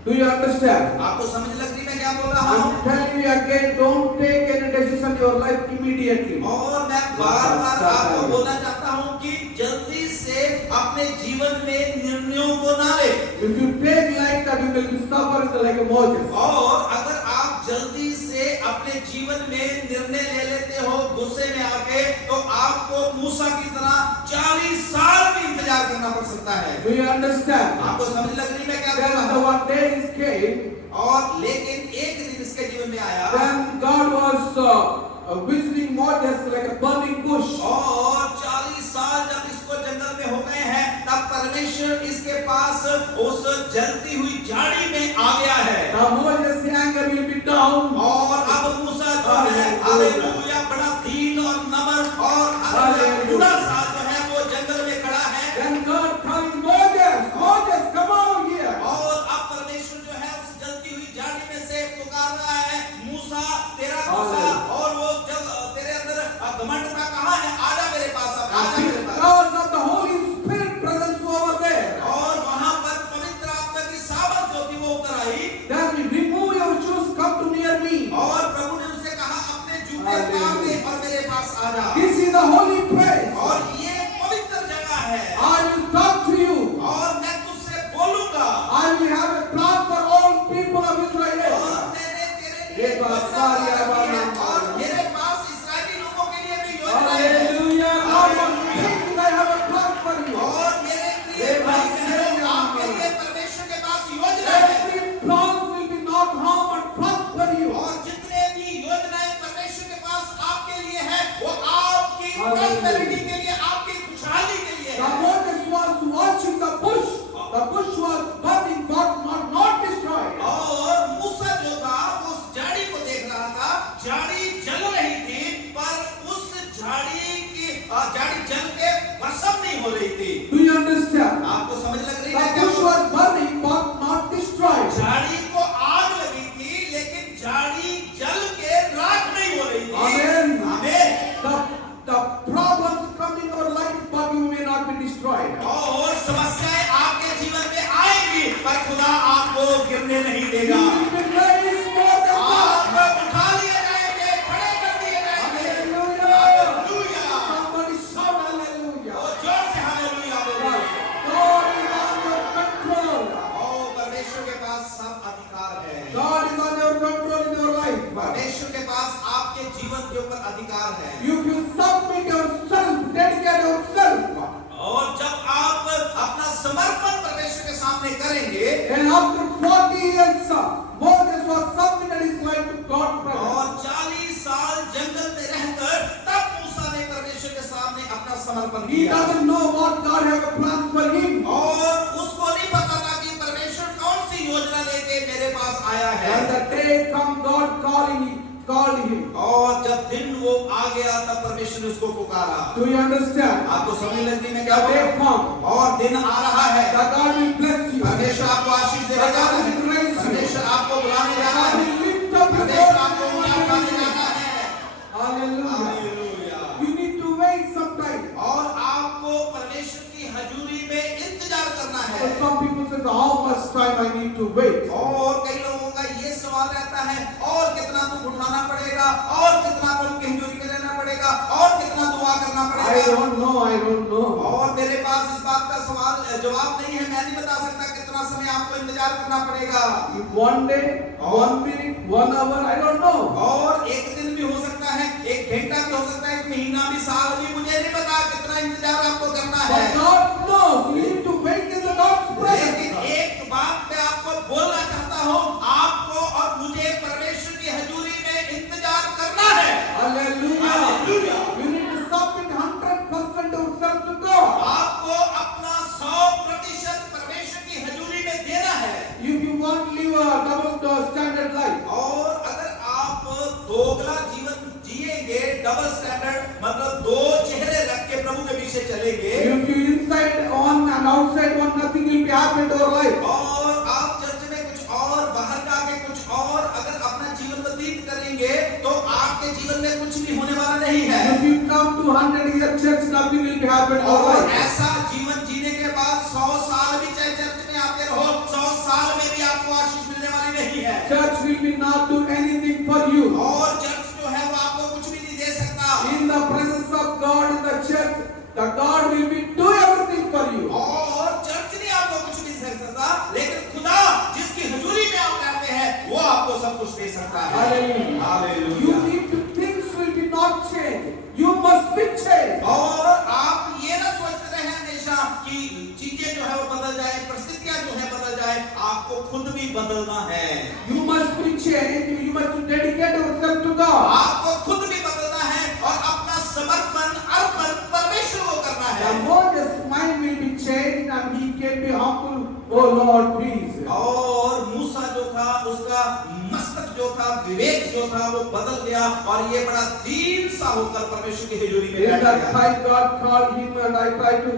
Do you understand? आपको समझ लग रही मैं क्या बोल रहा हूँ? I'm telling you again, don't take any decision in your life immediately. और मैं बार-बार आपको बोलना चाहता हूँ कि जल्दी से अपने जीवन में निर्णयों को ना ले। If you take like that, you will be suffering like a Moses. और अगर आप जल्दी से अपने जीवन में निर्णय ले लेते हो गुस्से में आके तो आपको मूसा की तरह 40 साल भी इंतजार करना पड़ सकता है। Do you understand? आपको समझ लग रही मैं क्या बोल Then रहा the हूँ? one day is came. और लेकिन एक दिन इसके जीवन में आया Then God was visiting Moses like a burning bush. और 40 साल जब इसको जंगल में हो गए हैं तब परमेश्वर इसके पास उस जलती हुई झाड़ी में आ गया है। Now Moses' anger will be down. और अब मूसा जो है हालेलुया बड़ा दीन और नम्र और हालेलुया बुरा सा जो है वो जंगल में खड़ा है। Then God telling Moses, Moses, come over here. और अब परमेश्वर जो है उस जलती हुई झाड़ी में से पुकार रहा है मूसा तेरा गुस्सा और वो जब तेरे अंदर घमंड था कहाँ है आजा मेरे पास अब आजा मेरे पास। Because of the Holy Spirit presence over there. और वहां पर पवित्र आत्मा की सावत जो थी वो उतर आई। Then remove your shoes, come to near me. और प्रभु ने उससे कहा अपने जूते उतार दे और मेरे पास आ जा। This is the holy place. और ये पवित्र जगह है। I will talk to you. और मैं तुझसे बोलूंगा। I will have a plan for all people of Israel. और मैंने तेरे लिए योजना तैयार की है। और मेरे पास इस्राएली लोगों के लिए भी योजना है। Hallelujah. God was thinking I have a plan for you. और मेरे प्रिय भाई बहनों आपके लिए परमेश्वर के पास योजना है। Every plan will be not harm and prosper you. और जितने भी योजनाएं परमेश्वर के पास आपके लिए है वो आपकी प्रॉस्पेरिटी के लिए आपकी खुशहाली के लिए The है। Moses was watching the bush. The bush was burning, but not destroyed. और मूसा जो था उस झाड़ी को देख रहा था झाड़ी जल रही थी पर उस झाड़ी की झाड़ी जल के भस्म नहीं हो रही थी। Do you understand? आपको समझ लग रही The है क्या? bush was burning, but not destroyed. झाड़ी को आग लगी थी लेकिन झाड़ी जल के राख नहीं हो रही थी। Amen. आमीन। The problems come in our life, but you may not be destroyed. और समस्याएं आपके जीवन में आएंगी पर खुदा आपको गिरने नहीं You देगा। will be raised more than आप that. उठा लिए जाएंगे खड़े कर दिए जाएंगे। Hallelujah. Hallelujah. Somebody shout hallelujah. और जोर से हालेलुया बोलो। God is on your control. और परमेश्वर के पास सब अधिकार है। God is on your control in your life. परमेश्वर के पास आपके जीवन के ऊपर अधिकार है। If you submit yourself, dedicate yourself, और जब आप अपना समर्पण परमेश्वर के सामने करेंगे and after 40 years, Moses was submitted his life to God's presence. और 40 साल जंगल में रहकर तब मूसा He किया। doesn't know what God has a plan for him. और उसको नहीं पता था कि परमेश्वर कौन सी योजना लेके मेरे पास आया है। When the day come, God called him. और जब दिन वो आ गया तब परमेश्वर ने उसको पुकारा। Do you understand? आपको समझ लगती मैं क्या The बोल रहा day हूं? come, और दिन आ रहा है। that God will bless you. परमेश्वर आपको आशीष देने जा रहा है। परमेश्वर आपको बुलाने जा रहा God है। will lift up your परमेश्वर आपको voice. ऊंचा उठाने जा रहा है। Hallelujah. Hallelujah. You need to wait some time. और आपको परमेश्वर की हजूरी में इंतजार करना है। So some people say, how much time I need to wait? और कई लोगों का ये सवाल रहता है, और कितना तुम उठाना पड़ेगा, और कितना तुम हजूरी में रहना पड़ेगा, और कितना दुआ करना I पड़ेगा। don't know. और मेरे पास इस बात का जवाब नहीं है। मैं नहीं बता सकता कितना समय आपको इंतजार करना पड़ेगा। If one day, 1 minute, 1 hour, I don't know. और एक दिन भी हो सकता है, एक घंटा भी हो सकता है, एक महीना भी, साल भी, मुझे नहीं पता कितना इंतजार आपको करना है। But God knows. You need to wait in the God's लेकिन presence. एक बात मैं आपको बोलना चाहता हूँ, आपको और मुझे परमेश्वर की हजूरी में इंतजार करना है। Hallelujah. Hallelujah. You need to submit 100% yourself to God. आपको अपना 100% परमेश्वर की हजूरी में देना है। If you want to live a double standard life, और अगर आप दोगला जीवन जिएंगे, डबल स्टैंडर्ड मतलब दो चेहरे रख के प्रभु के पीछे चलेंगे, if you inside one and outside one, nothing will be happen to your life. और आप चर्च में कुछ और, बाहर जाके कुछ और अगर अपना जीवन व्यतीत करेंगे तो आपके जीवन में कुछ भी होने वाला नहीं है। If you come to 100-year church, nothing will be happen to your और life. ऐसा जीवन जीने के बाद 100 साल भी चाहे चर्च में आते रहो, 100 साल में भी आपको आशीष मिलने वाली नहीं है। Church will be not do anything for you. और चर्च जो है वो आपको कुछ भी नहीं दे सकता। In the presence of God in the church, the God will be do everything for you. और चर्च नहीं आपको कुछ भी दे सकता, लेकिन खुदा जिसकी हजूरी में आप रहते हैं वो आपको सब कुछ दे सकता है। Hallelujah. Hallelujah. You need to, things will be not change. You must be changed. और आप ये ना सोचते रहे हमेशा कि चीजें जो है वो बदल जाए, परिस्थितियां जो है बदल जाए, आपको खुद भी बदलना है। You must be changed. You must dedicate yourself to God. आपको खुद भी बदलना है और अपना समर्पण अर्पण परमेश्वर को करना The है। Moses' mind will be changed and he can be humble. Oh Lord, please. और मूसा जो था, उसका मस्तक जो था, विवेक जो था वो बदल गया और ये बड़ा दीन सा होकर परमेश्वर की हजूरी में In बैठ that गया। time, God called him, and I try to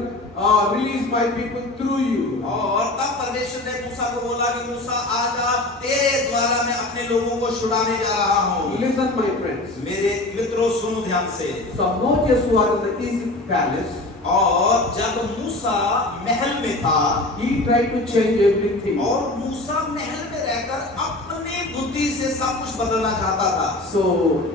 release my people through you. और तब परमेश्वर ने मूसा को बोला कि मूसा आजा, तेरे द्वारा मैं अपने लोगों को छुड़ाने जा रहा हूँ। Listen, my friends. मेरे मित्रों सुनो ध्यान से। So Moses was in the Egypt palace. और जब मूसा महल में था, He tried to change everything. और मूसा महल में रहकर अपनी बुद्धि से सब कुछ बदलना चाहता था। So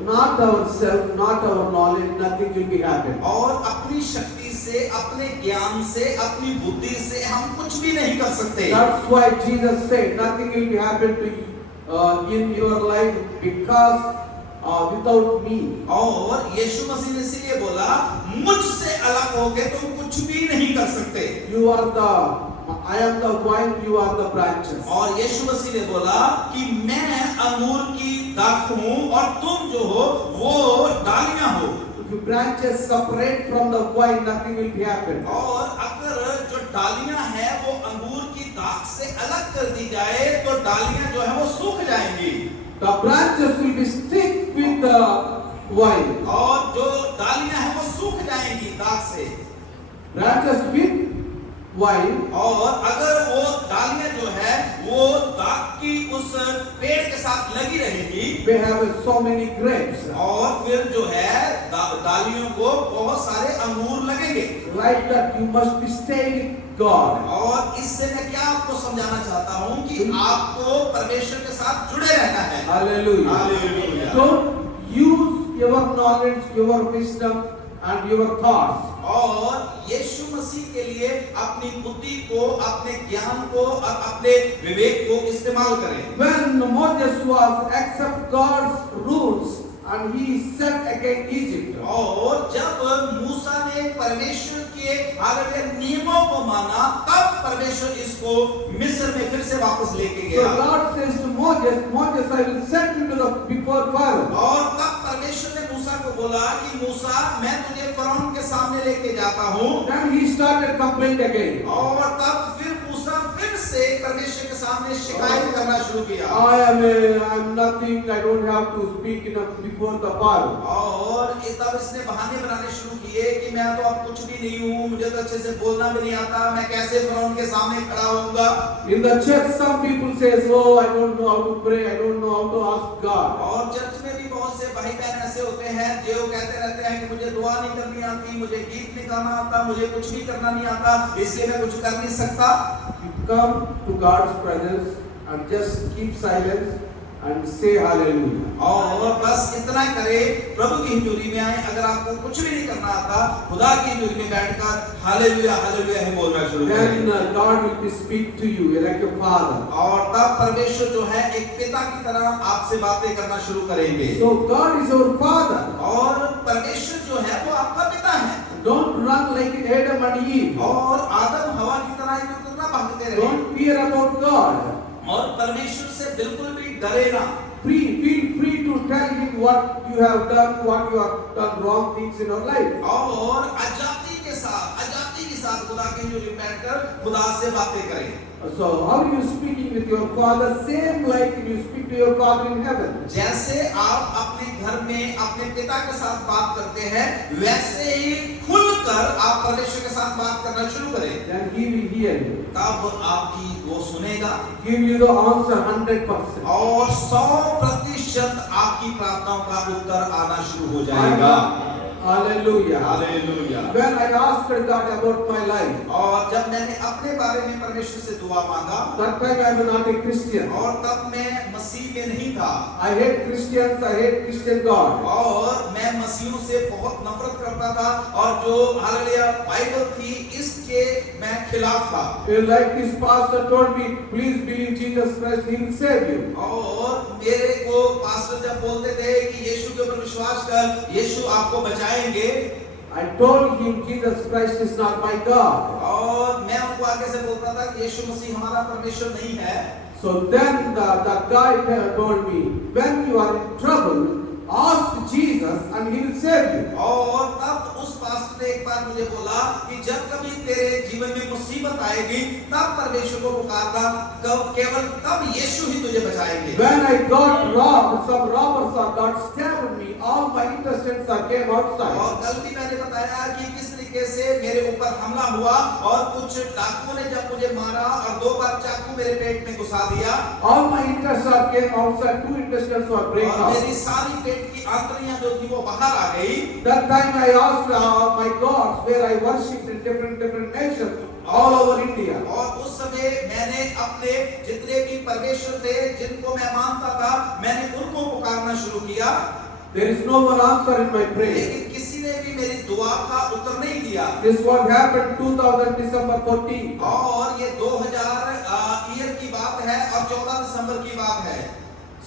not ourselves, not our knowledge, nothing will be happen. और अपनी शक्ति से, अपने ज्ञान से, अपनी बुद्धि से हम कुछ भी नहीं कर सकते। That's why Jesus said, nothing will be happen to you in your life because without me. और यीशु मसीह ने इसीलिए बोला, मुझसे अलग होके तुम कुछ भी नहीं कर सकते। You are the, I am the vine, you are the branches. और यीशु मसीह ने बोला कि मैं अंगूर की दाख हूँ और तुम जो हो वो डालियां हो। If you branches separate from the vine, nothing will be happen. और अगर जो डालियां हैं वो अंगूर की दाख से अलग कर दी जाए तो डालियां जो है वो सूख जाएंगी। The branches will be stick with the vine. और जो डालियां हैं वो सूख जाएंगी दाख से। Branches with vine. और अगर वो डालियां जो है वो दाख की उस पेड़ के साथ लगी रहेगी, They have so many grapes. और फिर जो है डालियों को बहुत सारे अंगूर लगेंगे। Like that, you must be stay with God. और इससे मैं क्या आपको समझाना चाहता हूँ कि आपको परमेश्वर के साथ जुड़े रहना है। Hallelujah. Hallelujah. Don't use your knowledge, your wisdom, and your thoughts. और यीशु मसीह के लिए अपनी बुद्धि को, अपने ज्ञान को और अपने विवेक को इस्तेमाल करें। When Moses was accept God's rules and he set against Egypt. और जब मूसा ने परमेश्वर के हालेलुया नियमों को माना, तब परमेश्वर इसको मिस्र में फिर से वापस लेके So गया। God says to Moses, Moses, I will send you to the before Pharaoh. और तब परमेश्वर ने मूसा को बोला कि मूसा मैं तुझे फरौन के सामने लेके जाता हूँ, then he started complaining again. और तब फिर मूसा फिर से परमेश्वर के सामने शिकायत करना शुरू किया। I'm nothing, I don't have to speak enough before the Pharaoh. और तब इसने बहाने बनाने शुरू किए कि मैं तो अब कुछ भी नहीं हूँ, मुझे तो अच्छे से बोलना भी नहीं आता, मैं कैसे फरौन के सामने खड़ा होऊंगा। In the church, some people say, "Oh, I don't know how to pray, I don't know how to ask God." और चर्च में भी बहुत से भाई बहन ऐसे होते हैं जो कहते रहते हैं कि मुझे दुआ नहीं करनी आती, मुझे गीत नहीं गाना आता, मुझे कुछ भी करना नहीं आता, इसलिए मैं कुछ कर नहीं सकता। You come to God's presence and just keep silence and say hallelujah. और बस इतना करे, प्रभु की हजूरी में आए। अगर आपको कुछ भी नहीं करना आता, खुदा की हजूरी में बैठकर हालेलुया हालेलुया है बोलना शुरू करें। Then God will speak to you like a father. और तब परमेश्वर जो है एक पिता की तरह आपसे बातें करना शुरू करेंगे। So God is our father. और परमेश्वर जो है वो आपका पिता है। Don't run like Adam and Eve. और आदम हवा की तरह इधर उधर ना भागते रहे। Don't fear about God. और परमेश्वर से बिल्कुल भी डरे ना। Feel free to tell him what you have done, what you have done wrong things in your life. और आजादी के साथ खुदा की हजूरी में बैठकर खुदा से बातें करें। So how are you speaking with your father? Same like you speak to your father in heaven. जैसे आप अपने घर में अपने पिता के साथ बात करते हैं, वैसे ही खुलकर आप परमेश्वर के साथ बात करना शुरू करें। Then he will hear you. तब आपकी वो सुनेगा, Give you the answer 100%. और 100% आपकी प्रार्थनाओं का उत्तर आना शुरू हो जाएगा। Hallelujah. Hallelujah. When I asked God about my life, और जब मैंने अपने बारे में परमेश्वर से दुआ मांगा, that time I was not a Christian. और तब मैं मसीह में नहीं था, I hate Christians, I hate Christian God. और मैं मसीहों से बहुत नफरत करता था, और जो हालेलुया बाइबल थी इसके मैं खिलाफ था। Like this pastor told me, please believe Jesus Christ, he will save you. और मेरे को पास्टर जब बोलते थे कि यीशु के ऊपर विश्वास कर, यीशु आपको बचाएंगे, I told him Jesus Christ is not my God. और मैं उनको आगे से बोलता था कि यीशु मसीह हमारा परमेश्वर नहीं है। So then the guy told me, when you are in trouble, ask Jesus and he will save you. और तब उस पास्टर ने एक बार मुझे बोला कि जब कभी तेरे जीवन में मुसीबत आएगी, तब परमेश्वर को पुकारना, केवल तब यीशु ही तुझे बचाएंगे। When I got robbed, some robbers got stabbed me, all my intestines came outside. और कल भी मैंने बताया कि किस तरीके से मेरे ऊपर हमला हुआ, और कुछ डाकुओं ने जब मुझे मारा और 2 बार चाकू मेरे पेट में घुसा दिया, All my intestines came outside, 2 intestines were break और out. मेरी सारी पेट की आंतड़ियां जो थी वो बाहर आ गई। That time I asked my gods where I worshipped in different nations all over India. और उस समय मैंने अपने जितने भी परमेश्वर थे जिनको मैं मानता था, मैंने उनको पुकारना शुरू किया। There is no more answer in my prayer. लेकिन किसी ने भी मेरी दुआ का उत्तर नहीं दिया। This what happened 2000 December 14. और ये 2000 ईयर की बात है और 14 दिसंबर की बात है।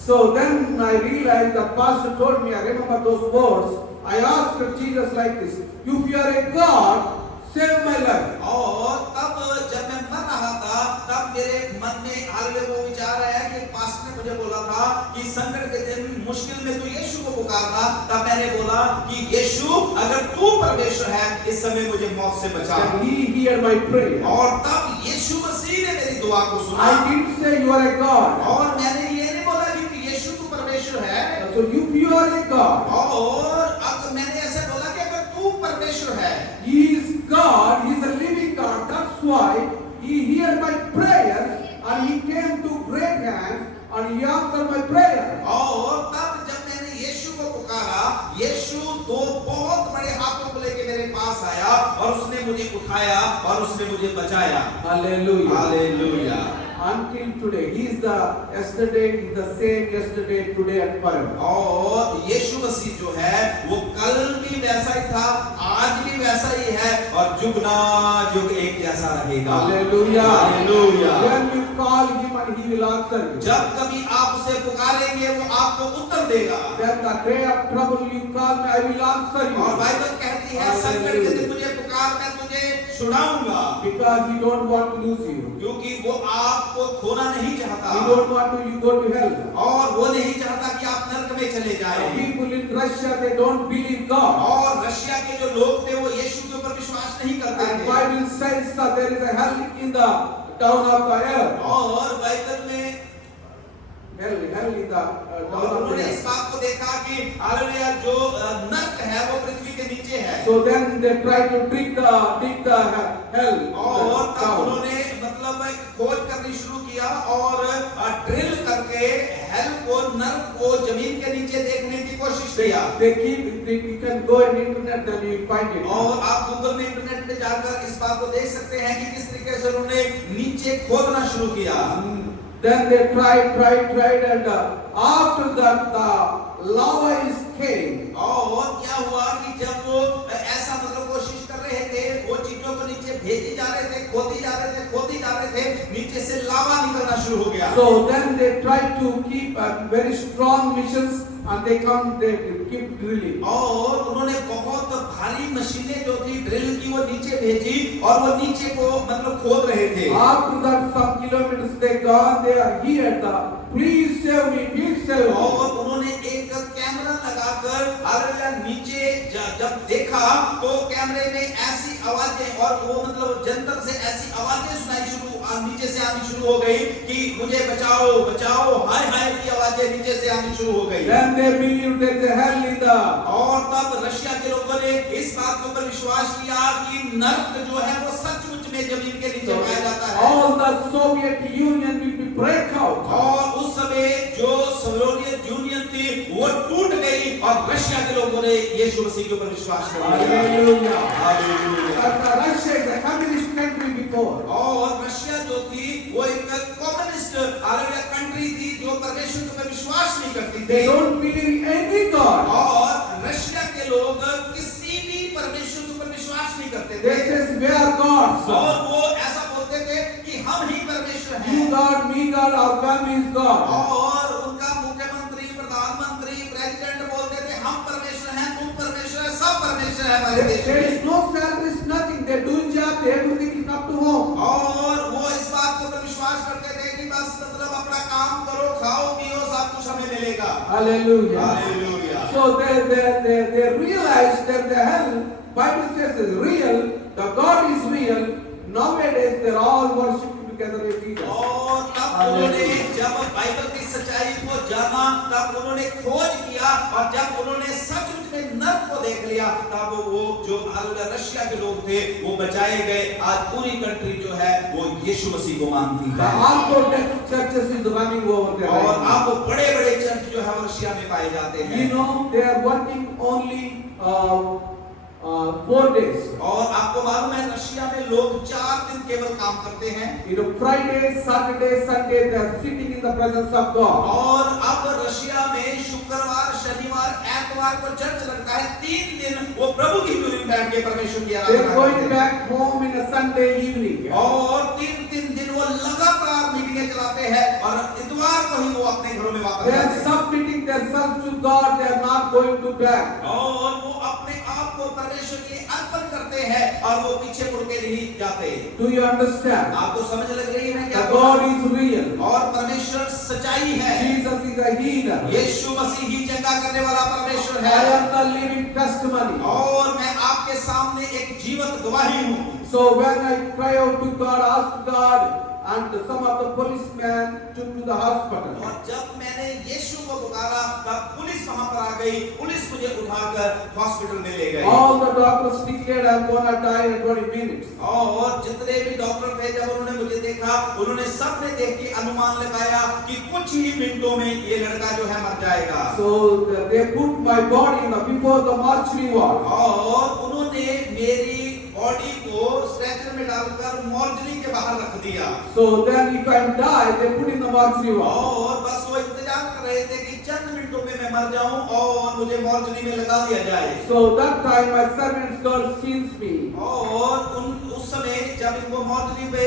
So then I realized the pastor told me, I remember those words. I asked Jesus like this, if you are a God, save my life. और तब जब मैं मर रहा था, तब मेरे मन में हालेलुया वो विचार आया कि पास्टर ने मुझे बोला था कि संकट के दिन मुश्किल में तू यीशु को पुकारना। तब मैंने बोला कि यीशु अगर तू परमेश्वर है, इस समय मुझे मौत से बचा। And he heard my prayer. और तब यीशु मसीह ने मेरी दुआ को सुना। I didn't say you are a God. और मैंने ये नहीं बोला कि यीशु तू परमेश्वर है। So if you are a God, और अब मैंने ऐसा बोला कि अगर तू परमेश्वर है, he is God, he is a living God. That's why he heard my prayer and he came to great hands and he answered my prayer. और तब जब मैंने यीशु को पुकारा, यीशु 2 बहुत बड़े हाथों को लेके मेरे पास आया और उसने मुझे उठाया और उसने मुझे बचाया। Hallelujah. Hallelujah. Until today, he is the yesterday, he is the same yesterday, today and forever. और यीशु मसीह जो है वो कल भी वैसा ही था, आज भी वैसा ही है, और जुग ना जुग एक जैसा रहेगा। Hallelujah. Hallelujah. When you call him and he will answer you. जब कभी आप उसे पुकारेंगे वो आपको उत्तर देगा। Then the day of trouble you call me, I will answer you. और बाइबल कहती है संकट के दिन मुझे पुकार, मैं तुझे छुड़ाऊंगा। Because he don't want to lose you. क्योंकि वो आपको खोना नहीं चाहता He don't want to you go to hell. और वो नहीं चाहता कि आप नरक में चले जाएं। People in Russia, they don't believe God. और रशिया के जो लोग थे वो यीशु के ऊपर विश्वास नहीं करते And थे। Bible says that there is a hell in the town of the earth. और बाइबल में Hell in the town और of the उन्होंने इस earth. बात को देखा कि हालेलुया जो नरक है वो पृथ्वी के नीचे है। So then they try to dig the hell. और तब down. उन्होंने मतलब खोज करनी शुरू किया और ड्रिल करके हेल को, नरक को जमीन के नीचे देखने की कोशिश किया। You can go in internet and you find it. और आप गूगल में इंटरनेट पे जाकर इस बात को देख सकते हैं कि किस तरीके से उन्होंने नीचे खोदना शुरू किया। Then they tried and after that the lava is came. और क्या हुआ कि जब वो ऐसा मतलब कोशिश कर रहे थे, वो चीजों को नीचे भेजी जा रहे थे, खोदी जा रहे थे, नीचे से लावा निकलना शुरू हो गया। So then they tried to keep very strong missions and they keep drilling. और उन्होंने बहुत भारी मशीनें जो थी ड्रिल की वो नीचे भेजी और वो नीचे को मतलब खोद रहे थे। After that some kilometers they gone, they are here please save me, please save me. और उन्होंने एक कैमरा लगाकर हालेलुया नीचे जब देखा तो कैमरे में ऐसी आवाजें और वो मतलब जंतर से ऐसी आवाजें सुनाई शुरू नीचे से आनी शुरू हो गई कि मुझे बचाओ बचाओ, हाय हाय की आवाजें नीचे से आनी शुरू हो गई। Then they believed that the hell in the और तब रशिया के लोगों ने इस बात के ऊपर विश्वास किया कि नरक जो है वो सचमुच में जमीन के नीचे पाया जाता है। all the Soviet Union will be break out. और उस समय जो सोवियत यूनियन थी वो टूट गई और रशिया के लोगों ने यीशु मसीह के ऊपर विश्वास कर लिया। Hallelujah. Hallelujah. But Russia is a communist country before. और रशिया जो थी वो एक कम्युनिस्ट हालेलुया कंट्री थी जो परमेश्वर के ऊपर विश्वास नहीं करती They थी। don't believe any God. और रशिया के लोग किसी भी परमेश्वर के ऊपर विश्वास नहीं करते They थे। says we are gods. और वो ऐसा बोलते थे कि हम ही परमेश्वर You हैं। God, me God, our family is God. और उनका मुख्यमंत्री, प्रधानमंत्री, प्रेसिडेंट बोलते थे हम परमेश्वर हैं, तुम परमेश्वर है, सब परमेश्वर है हमारे देश There में। is no salaries, nothing. They do job, everything is up to home. और वो इस बात के ऊपर विश्वास करते थे कि बस मतलब अपना काम करो, खाओ पियो, सब कुछ हमें मिलेगा। Hallelujah. Hallelujah. So they realize that the hell, Bible says is real, the God is real. Nowadays they're all worshiping together with Jesus. और तब उन्होंने जब बाइबल की सच्चाई को जाना, तब उन्होंने खोज किया और जब उन्होंने सचमुच में नरक को देख लिया, तब वो जो रशिया के लोग थे वो बचाए गए। आज पूरी कंट्री जो है वो यीशु मसीह को मानती The है। Orthodox churches is running over there. और right now. अब बड़े-बड़े चर्च जो है वो रशिया में पाए जाते हैं। You know, they are working only 4 days. और आपको मालूम है रशिया में लोग 4 दिन केवल काम करते हैं। You know, Friday, Saturday, Sunday, they are sitting in the presence of God. और अब रशिया में शुक्रवार, शनिवार, एतवार को चर्च लगता है। 3 दिन वो प्रभु की हजूरी में बैठ के परमेश्वर की They आराधना are going करते हैं। back home in a Sunday evening. और 3 दिन वो लगातार मीटिंगें चलाते हैं और इतवार को ही वो अपने घरों में वापस They are जाते हैं। submitting themselves to God. They are not going to back. और वो अपने आप को परमेश्वर के लिए अर्पण करते हैं और वो पीछे मुड़ के नहीं जाते। Do you understand? आपको समझ लग रही है मैं क्या The बोल रहा God हूं? is real. और परमेश्वर सच्चाई है। Jesus is a healer. यीशु मसीह ही चंगा करने वाला परमेश्वर I है। am the living testimony. और मैं आपके सामने एक जीवंत गवाही हूँ। So when I cry out to God, ask God, and some of the policemen took to the hospital. और जब मैंने यीशु को पुकारा तब पुलिस वहां पर आ गई। पुलिस मुझे उठाकर हॉस्पिटल में ले गई। All the doctors declared I'm gonna die in 20 minutes. और जितने भी डॉक्टर थे जब उन्होंने मुझे देखा, उन्होंने सबने देख के अनुमान लगाया कि कुछ ही मिनटों में ये लड़का जो है मर जाएगा। So they put my body before the mortuary ward. और उन्होंने मेरी बॉडी को स्ट्रेचर में डालकर मॉर्चरी के बाहर रख दिया। So then if I die, they put in the mortuary ward. और बस वो इंतजार कर रहे थे कि चंद मिनटों में मैं मर जाऊं और मुझे मॉर्चरी में लगा दिया जाए। So that time my servant girl sees me. और उस समय जब इनको मौतरी पे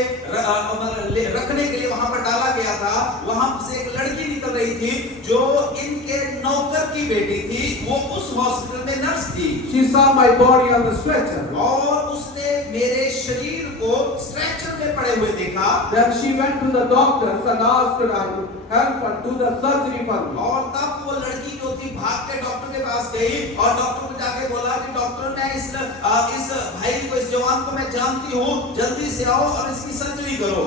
रखने के लिए वहां पर डाला गया था, वहां से एक लड़की निकल रही थी जो इनके नौकर की बेटी थी। वो उस हॉस्पिटल में नर्स थी She saw my body on the stretcher. और उसने मेरे शरीर को स्ट्रेचर में पड़े हुए देखा। Then she went to the doctors and asked her to help her do the surgery for me. और तब वो लड़की जो थी भाग के डॉक्टर के पास गई और डॉक्टर को जाके बोला कि डॉक्टर, मैं इस भाई को, इस जवान को मैं जानती हूँ, जल्दी से आओ और इसकी सर्जरी करो।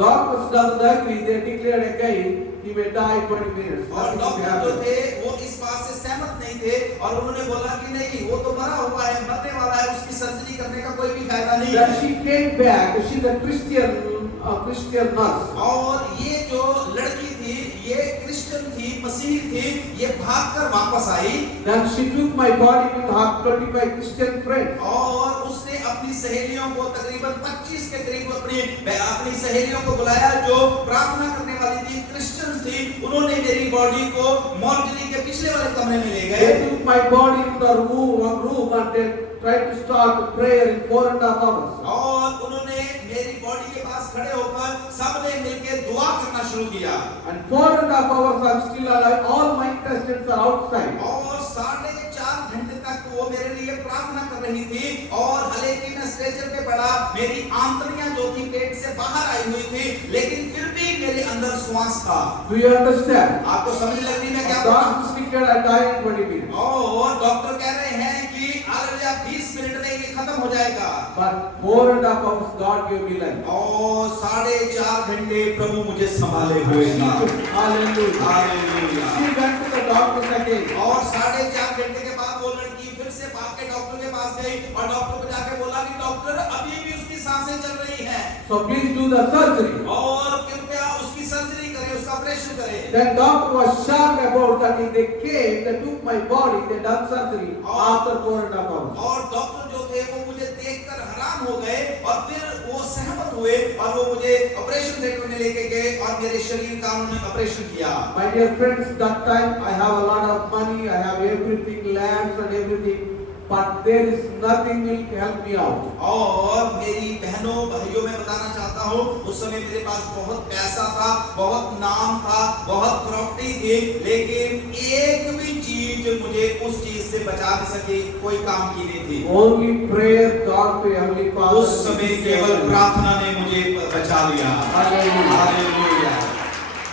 Doctors doesn't agree. They declared again he may die 20 minutes. और डॉक्टर जो थे वो इस बात से सहमत नहीं थे और उन्होंने बोला कि नहीं, वो तो मरा हुआ है, मरने वाला है, उसकी सर्जरी करने का कोई भी फायदा नहीं Then है। she came back. She's a Christian nurse. और ये जो लड़की थी, ये क्रिश्चियन थी, मसीही थी, ये भागकर वापस आई Then she took my body with her 25 Christian friends. और उसने अपनी सहेलियों को, तकरीबन 25 के करीब अपनी सहेलियों को बुलाया जो प्रार्थना करने वाली थी, क्रिश्चियन थी। उन्होंने मेरी बॉडी को मॉर्चरी के पिछले वाले कमरे में ले They गए took my body in the room and they tried to start prayer in 4.5 hours. और उन्होंने मेरी बॉडी के पास खड़े होकर सबने मिलकर दुआ करना शुरू किया। And 4.5 hours I'm still alive. All my intestines are outside. और 4.5 घंटे तक वो मेरे लिए प्रार्थना कर रही थी और हालांकि मैं स्ट्रेचर पे पड़ा, मेरी आंतड़ियां जो थी पेट से बाहर आई हुई थी, लेकिन फिर भी मेरे अंदर श्वास था। Do you understand? आपको समझ लग रही मैं क्या बोल रहा हूं? Doctors declared I die in 20 minutes. और डॉक्टर कह रहे हैं कि हालेलुया 20 मिनट में ये खत्म हो जाएगा। But 4.5 hours God gave me life. और 4.5 घंटे प्रभु मुझे संभाले हुए था। Hallelujah. Hallelujah. She went to the doctors again. और 4.5 घंटे के बाद वो लड़की फिर से भाग के डॉक्टर के पास गई और डॉक्टर को जाके बोला कि डॉक्टर, अभी भी उसकी सांसें चल रही हैं So please do the surgery. और कृपया उसकी सर्जरी करें, उसका ऑपरेशन करें। Then doctor was shocked about that. They came, they took my body, they done surgery after 4.5 hours. और डॉक्टर जो थे वो मुझे देखकर हैरान हो गए और फिर वो सहमत हुए और वो मुझे ऑपरेशन थिएटर में लेके गए और मेरे शरीर का उन्होंने ऑपरेशन किया। My dear friends, that time I have a lot of money, I have everything, lands and everything, but there is nothing will help me out. और मेरी बहनों भाइयों मैं बताना चाहता हूँ, उस समय मेरे पास बहुत पैसा था, बहुत नाम था, बहुत प्रॉपर्टी थी, लेकिन एक भी चीज मुझे उस चीज से बचा नहीं सकी, कोई काम की नहीं थी। Only prayer God to Heavenly Father. उस समय केवल प्रार्थना ने मुझे बचा लिया। Hallelujah. Hallelujah,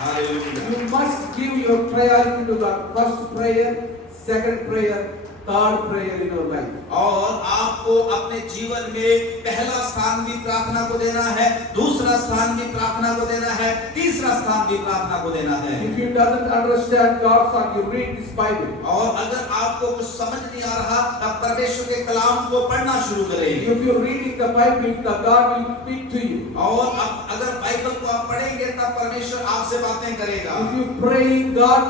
hallelujah. You must give your priority to God. First prayer, second prayer, third prayer in your life. और आपको अपने जीवन में पहला स्थान भी प्रार्थना को देना है, दूसरा स्थान भी प्रार्थना को देना है, तीसरा स्थान भी प्रार्थना को देना है। If you doesn't understand God's word, you read this Bible. और अगर आपको कुछ समझ नहीं आ रहा, तब परमेश्वर के कलाम को पढ़ना शुरू करें। If you reading the Bible, the God will speak to you. और अगर बाइबल को आप पढ़ेंगे, तब परमेश्वर आपसे बातें करेगा। If you pray God,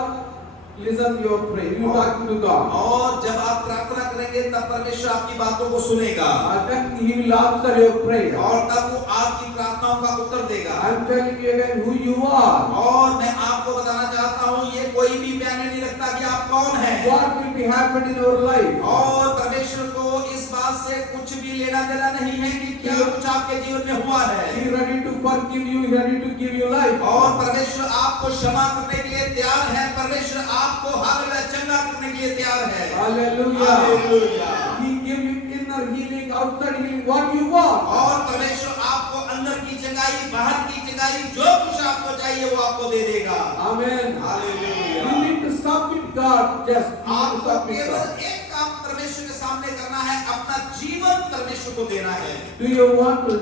listen your prayer. You talk to God. और जब आप प्रार्थना करेंगे, तब परमेश्वर आपकी बातों को सुनेगा And then He will answer your prayer. और तब वो आपकी प्रार्थनाओं का उत्तर देगा। I am telling you again who you are. और मैं आपको बताना चाहता हूँ, ये कोई भी मायने नहीं रखता कि आप कौन हैं। What will be happening in your life? और परमेश्वर को इस बात से कुछ भी लेना देना नहीं है कि क्या कुछ आपके जीवन में हुआ है। He ready to forgive you. He ready to give you life. और परमेश्वर आपको क्षमा करने के लिए तैयार है। परमेश्वर आपको हालेलुया चंगा करने के लिए तैयार है। Hallelujah. Hallelujah. He give you inner healing, outside healing. What you want? और परमेश्वर आपको अंदर की चंगाई, बाहर की चंगाई, जो कुछ आपको चाहिए वो आपको दे देगा। Amen. Hallelujah. You need to submit God. Just you need to आपको submit केवल God. एक काम परमेश्वर के सामने करना है, अपना जीवन परमेश्वर को देना है। Do you want to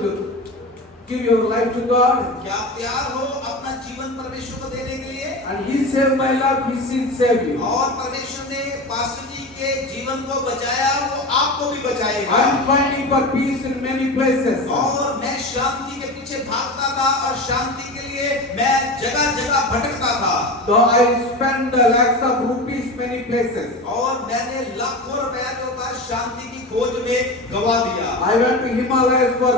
give your life to God? क्या आप तैयार हो अपना जीवन परमेश्वर को देने के लिए? And He saved my life. He still save you. और परमेश्वर ने पास्टर जी के जीवन को बचाया, वो आपको भी बचाएगा। I am finding for peace in many places. और मैं शांति के पीछे भागता था और शांति के लिए मैं जगह जगह भटकता था। So I spend lakhs of rupees many places. और मैंने लाखों रुपया जो था शांति की खोज में गवा दिया। I went to Himalayas for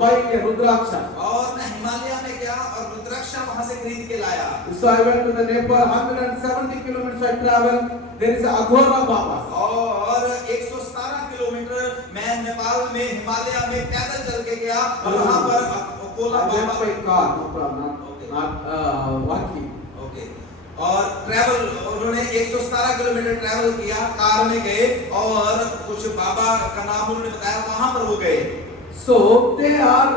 buying a Rudraksha. और मैं हिमालय में गया और रुद्राक्षा वहां से खरीद के लाया। So I went to the Nepal. 170 kilometers I traveled. There is Aghora Baba. और 117 किलोमीटर मैं नेपाल में हिमालय में पैदल चल के गया और वहां पर Cola I went Baba by car, no problem, Okay. not walking. Okay और ट्रैवल उन्होंने 117 किलोमीटर ट्रैवल किया, कार में गए और कुछ बाबा का नाम उन्होंने बताया, वहां पर वो गए। So they are,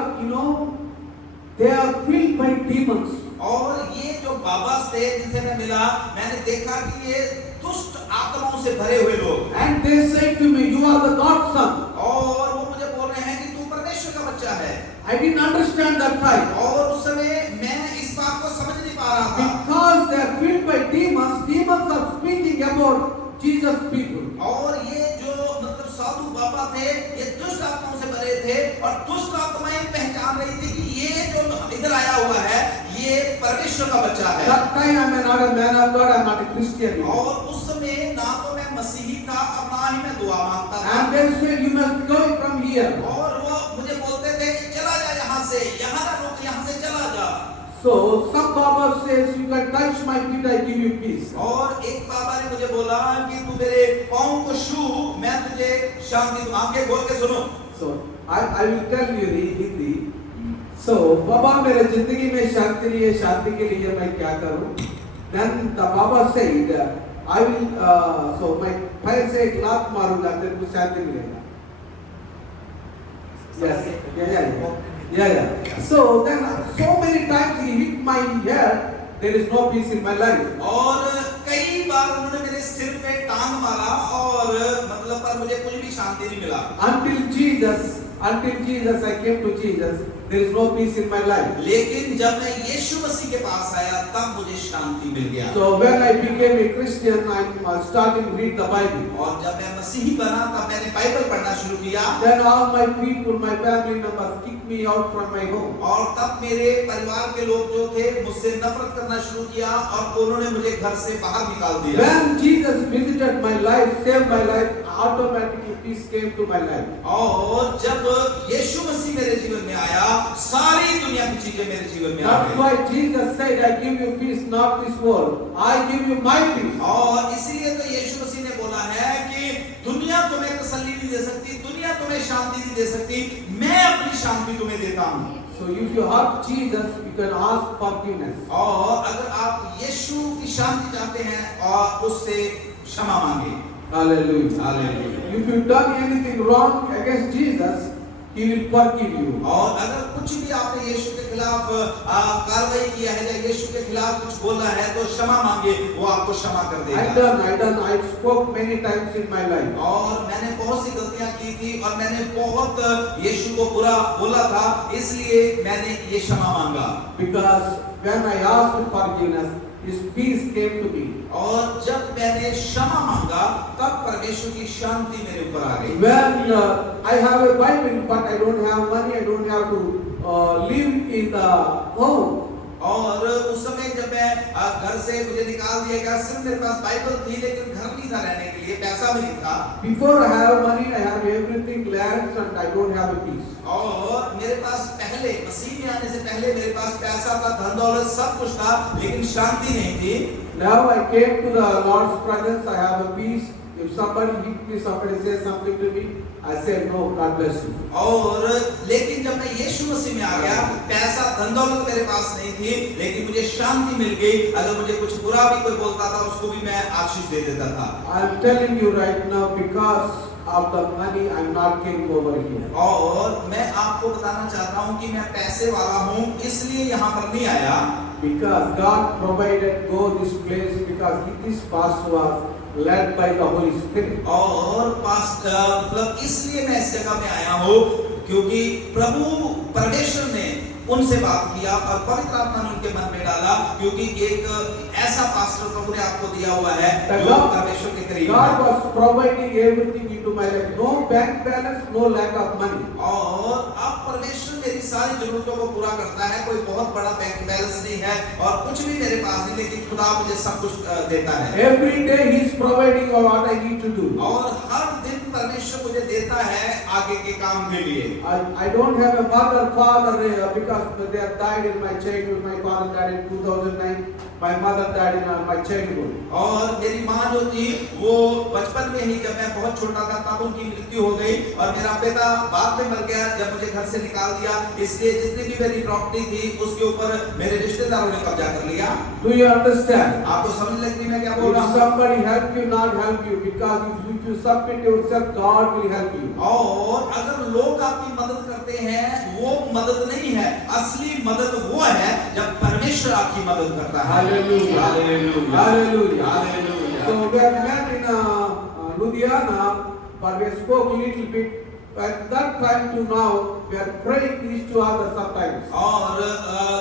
they are filled by demons. और ये जो बाबा थे जिनसे मैं मिला, मैंने देखा कि ये दुष्ट आत्माओं से भरे हुए लोग। And they say to me, you are the God's son. और वो मुझे बोल रहे हैं कि तू परमेश्वर का बच्चा है। I didn't understand that time. और उस समय मैं इस बात को समझ नहीं पा रहा था। Because they are filled by demons, demons are speaking about Jesus people. और ये जो मतलब साधु बाबा थे, ये दुष्ट आत्माओं से भरे थे और दुष्ट आत्माएं पहचान रही थी कि ये जो इधर आया हुआ है, ये परमेश्वर का बच्चा है। That time I am not a man of God, I am not a Christian. और उस समय ना तो मैं मसीही था और ना ही मैं दुआ मांगता था। And they said, you must go from here. और वो मुझे बोलते थे चला जा यहाँ से, यहाँ ना रुक, यहाँ से चला जा। So some Baba says, you can touch my feet, I give you peace. और एक बाबा ने मुझे बोला कि तू मेरे पाँव को छू, मैं तुझे शांति दूं। आंखें खोल के सुनो। So I will tell you in Hindi. So Baba मेरे जिंदगी में शांति नहीं है, शांति के लिए मैं क्या करूं? Then the Baba said, I will so my पैर से एक लात मारूंगा तेरे को शांति मिलेगा. Yes, yeah. So then so many times he hit my head, there is no peace in my life. और कई बार उन्होंने मेरे सिर पे टांग मारा और मतलब पर मुझे कुछ भी शांति नहीं मिला। Until Jesus, I came to Jesus, there is no peace in my life. लेकिन जब मैं यीशु मसीह के पास आया तब मुझे शांति मिल गया। So when I became a Christian, I started to read the Bible. और जब मैं मसीही बना तब मैंने बाइबल पढ़ना शुरू किया। Then all my people, my family members kicked me out from my home. और तब मेरे परिवार के लोग जो थे मुझसे नफरत करना शुरू किया और उन्होंने मुझे घर से बाहर निकाल दिया। When Jesus visited my life, saved my life, automatically peace came to my life. और जब यीशु मसीह मेरे जीवन में आया, सारी दुनिया की चीजें मेरे जीवन में आ That's गई। why Jesus said, I give you peace, not this world. I give you my peace. और इसीलिए तो यीशु मसीह ने बोला है कि दुनिया तुम्हें तसल्ली नहीं दे सकती, दुनिया तुम्हें शांति नहीं दे सकती, मैं अपनी शांति तुम्हें देता हूँ। So if you have Jesus, you can ask forgiveness. और अगर आप यीशु की शांति चाहते हैं और उससे क्षमा मांगे। Hallelujah. Hallelujah. If you've done anything wrong against Jesus, He will forgive you. और अगर कुछ भी आपने यीशु के खिलाफ कार्रवाई किया है या यीशु के खिलाफ कुछ बोला है तो क्षमा मांगे, वो आपको क्षमा कर देगा। I spoke many times in my life. और मैंने बहुत सी गलतियां की थी और मैंने बहुत यीशु को बुरा बोला था, इसलिए मैंने ये क्षमा मांगा। Because when I asked forgiveness, His peace came to me. और जब मैंने क्षमा मांगा तब परमेश्वर की शांति मेरे ऊपर आ गई। When I have a Bible but I don't have money, I don't have to live in the home. और उस समय जब मैं घर से मुझे निकाल दिया गया, सिर्फ मेरे पास बाइबल थी लेकिन घर नहीं था रहने के लिए, पैसा भी नहीं था। Before I have money, I have everything lands and I don't have a peace. और मेरे पास पहले मसीह में आने से पहले मेरे पास पैसा था, धन दौलत सब कुछ था, लेकिन शांति नहीं थी। Now I came to the Lord's presence, I have a peace. If somebody hit me, somebody says something to me, I say no, God bless you. और लेकिन जब मैं यीशु मसीह में आ गया, पैसा धन दौलत मेरे पास नहीं थी, लेकिन मुझे शांति मिल गई। अगर मुझे कुछ बुरा भी कोई बोलता था, उसको भी मैं आशीष दे देता था। I am telling you right now, because of the money, I am not came over here. और मैं आपको बताना चाहता हूँ कि मैं पैसे वाला हूँ, इसलिए यहाँ पर नहीं आया। Because God provided go this place, because this pastor was led by the Holy Spirit. और मतलब इसलिए मैं इस जगह में आया हूँ क्योंकि प्रभु परमेश्वर ने उनसे बात किया और पवित्र आत्मा ने उनके मन में डाला, क्योंकि एक ऐसा पास्टर प्रभु ने आपको दिया हुआ है जो परमेश्वर के करीब है। God was providing everything into my life. No bank balance, no lack of money. और अब परमेश्वर मेरी सारी जरूरतों को पूरा करता है, कोई बहुत बड़ा बैंक बैलेंस नहीं है और कुछ भी मेरे पास नहीं, लेकिन खुदा मुझे सब कुछ देता है। Every day He is providing what I need to do. और हर दिन परमेश्वर मुझे देता है आगे के काम के लिए। I don't have a father because they have died in my childhood. My father died in 2009. my mother died in my childhood. और मेरी माँ जो थी वो बचपन में ही, जब मैं बहुत छोटा था तब उनकी मृत्यु हो गई, और मेरा पिता बाद में मर गया जब मुझे घर से निकाल दिया। इसलिए जितनी भी मेरी प्रॉपर्टी थी उसके ऊपर मेरे रिश्तेदारों ने कब्जा कर लिया। Do you understand? आपको समझ लगती मैं क्या बोल रहा If हूँ? somebody help you, not help you, because if you submit yourself, God will help you. और अगर लोग आपकी मदद करते हैं वो मदद नहीं है, असली मदद वो है जब परमेश्वर आपकी मदद करता है। Hallelujah. Hallelujah. Hallelujah. Hallelujah. So we have met in Ludhiana, but we spoke a little bit. At that time to now, we are praying each to other sometimes. और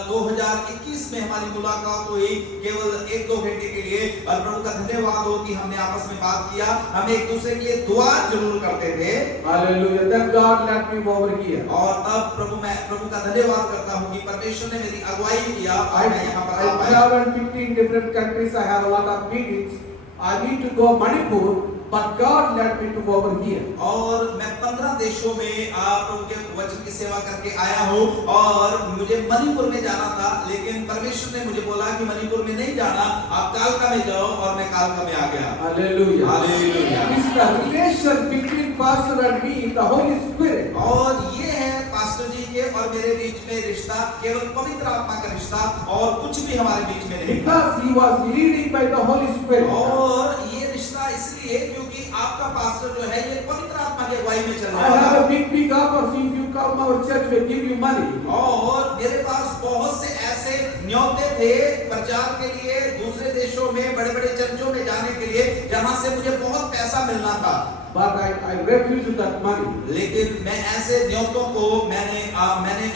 2021 में हमारी मुलाकात हुई केवल 1-2 घंटे के लिए, और प्रभु का धन्यवाद हो कि हमने आपस में बात किया। हम एक दूसरे के लिए दुआ जरूर करते थे। Hallelujah. Then God led me over here. और अब प्रभु का धन्यवाद करता हूँ कि परमेश्वर ने मेरी अगुवाई किया और मैं यहाँ पर आ I पाया। traveled 15 different countries. I have a lot of meetings. I need to go Manipur, but God led me to go over here. और मैं 15 देशों में प्रभु के वचन की सेवा करके आया हूँ, और मुझे मणिपुर में जाना था, लेकिन परमेश्वर ने मुझे बोला कि मणिपुर में नहीं जाना, आप कालका में जाओ, और मैं कालका में आ गया। Hallelujah. Hallelujah. It's the relation between pastor and me, the Holy Spirit. और ये है पास्टर जी के और मेरे बीच में रिश्ता, केवल पवित्र आत्मा का रिश्ता, और कुछ भी हमारे बीच में नहीं था। Because he was leading by the Holy Spirit. और ये रिश्ता इसलिए क्योंकि आपका पास्टर जो है ये पवित्र आत्मा की अगुवाई में चल I रहा have है। a big offers. If you come our church, we give you money. और मेरे पास बहुत से ऐसे न्योते थे प्रचार के लिए दूसरे देशों में, बड़े बड़े चर्चों में जाने के लिए, जहां से मुझे बहुत पैसा मिलना था। But I refused that money. लेकिन मैं ऐसे न्योतों को मैंने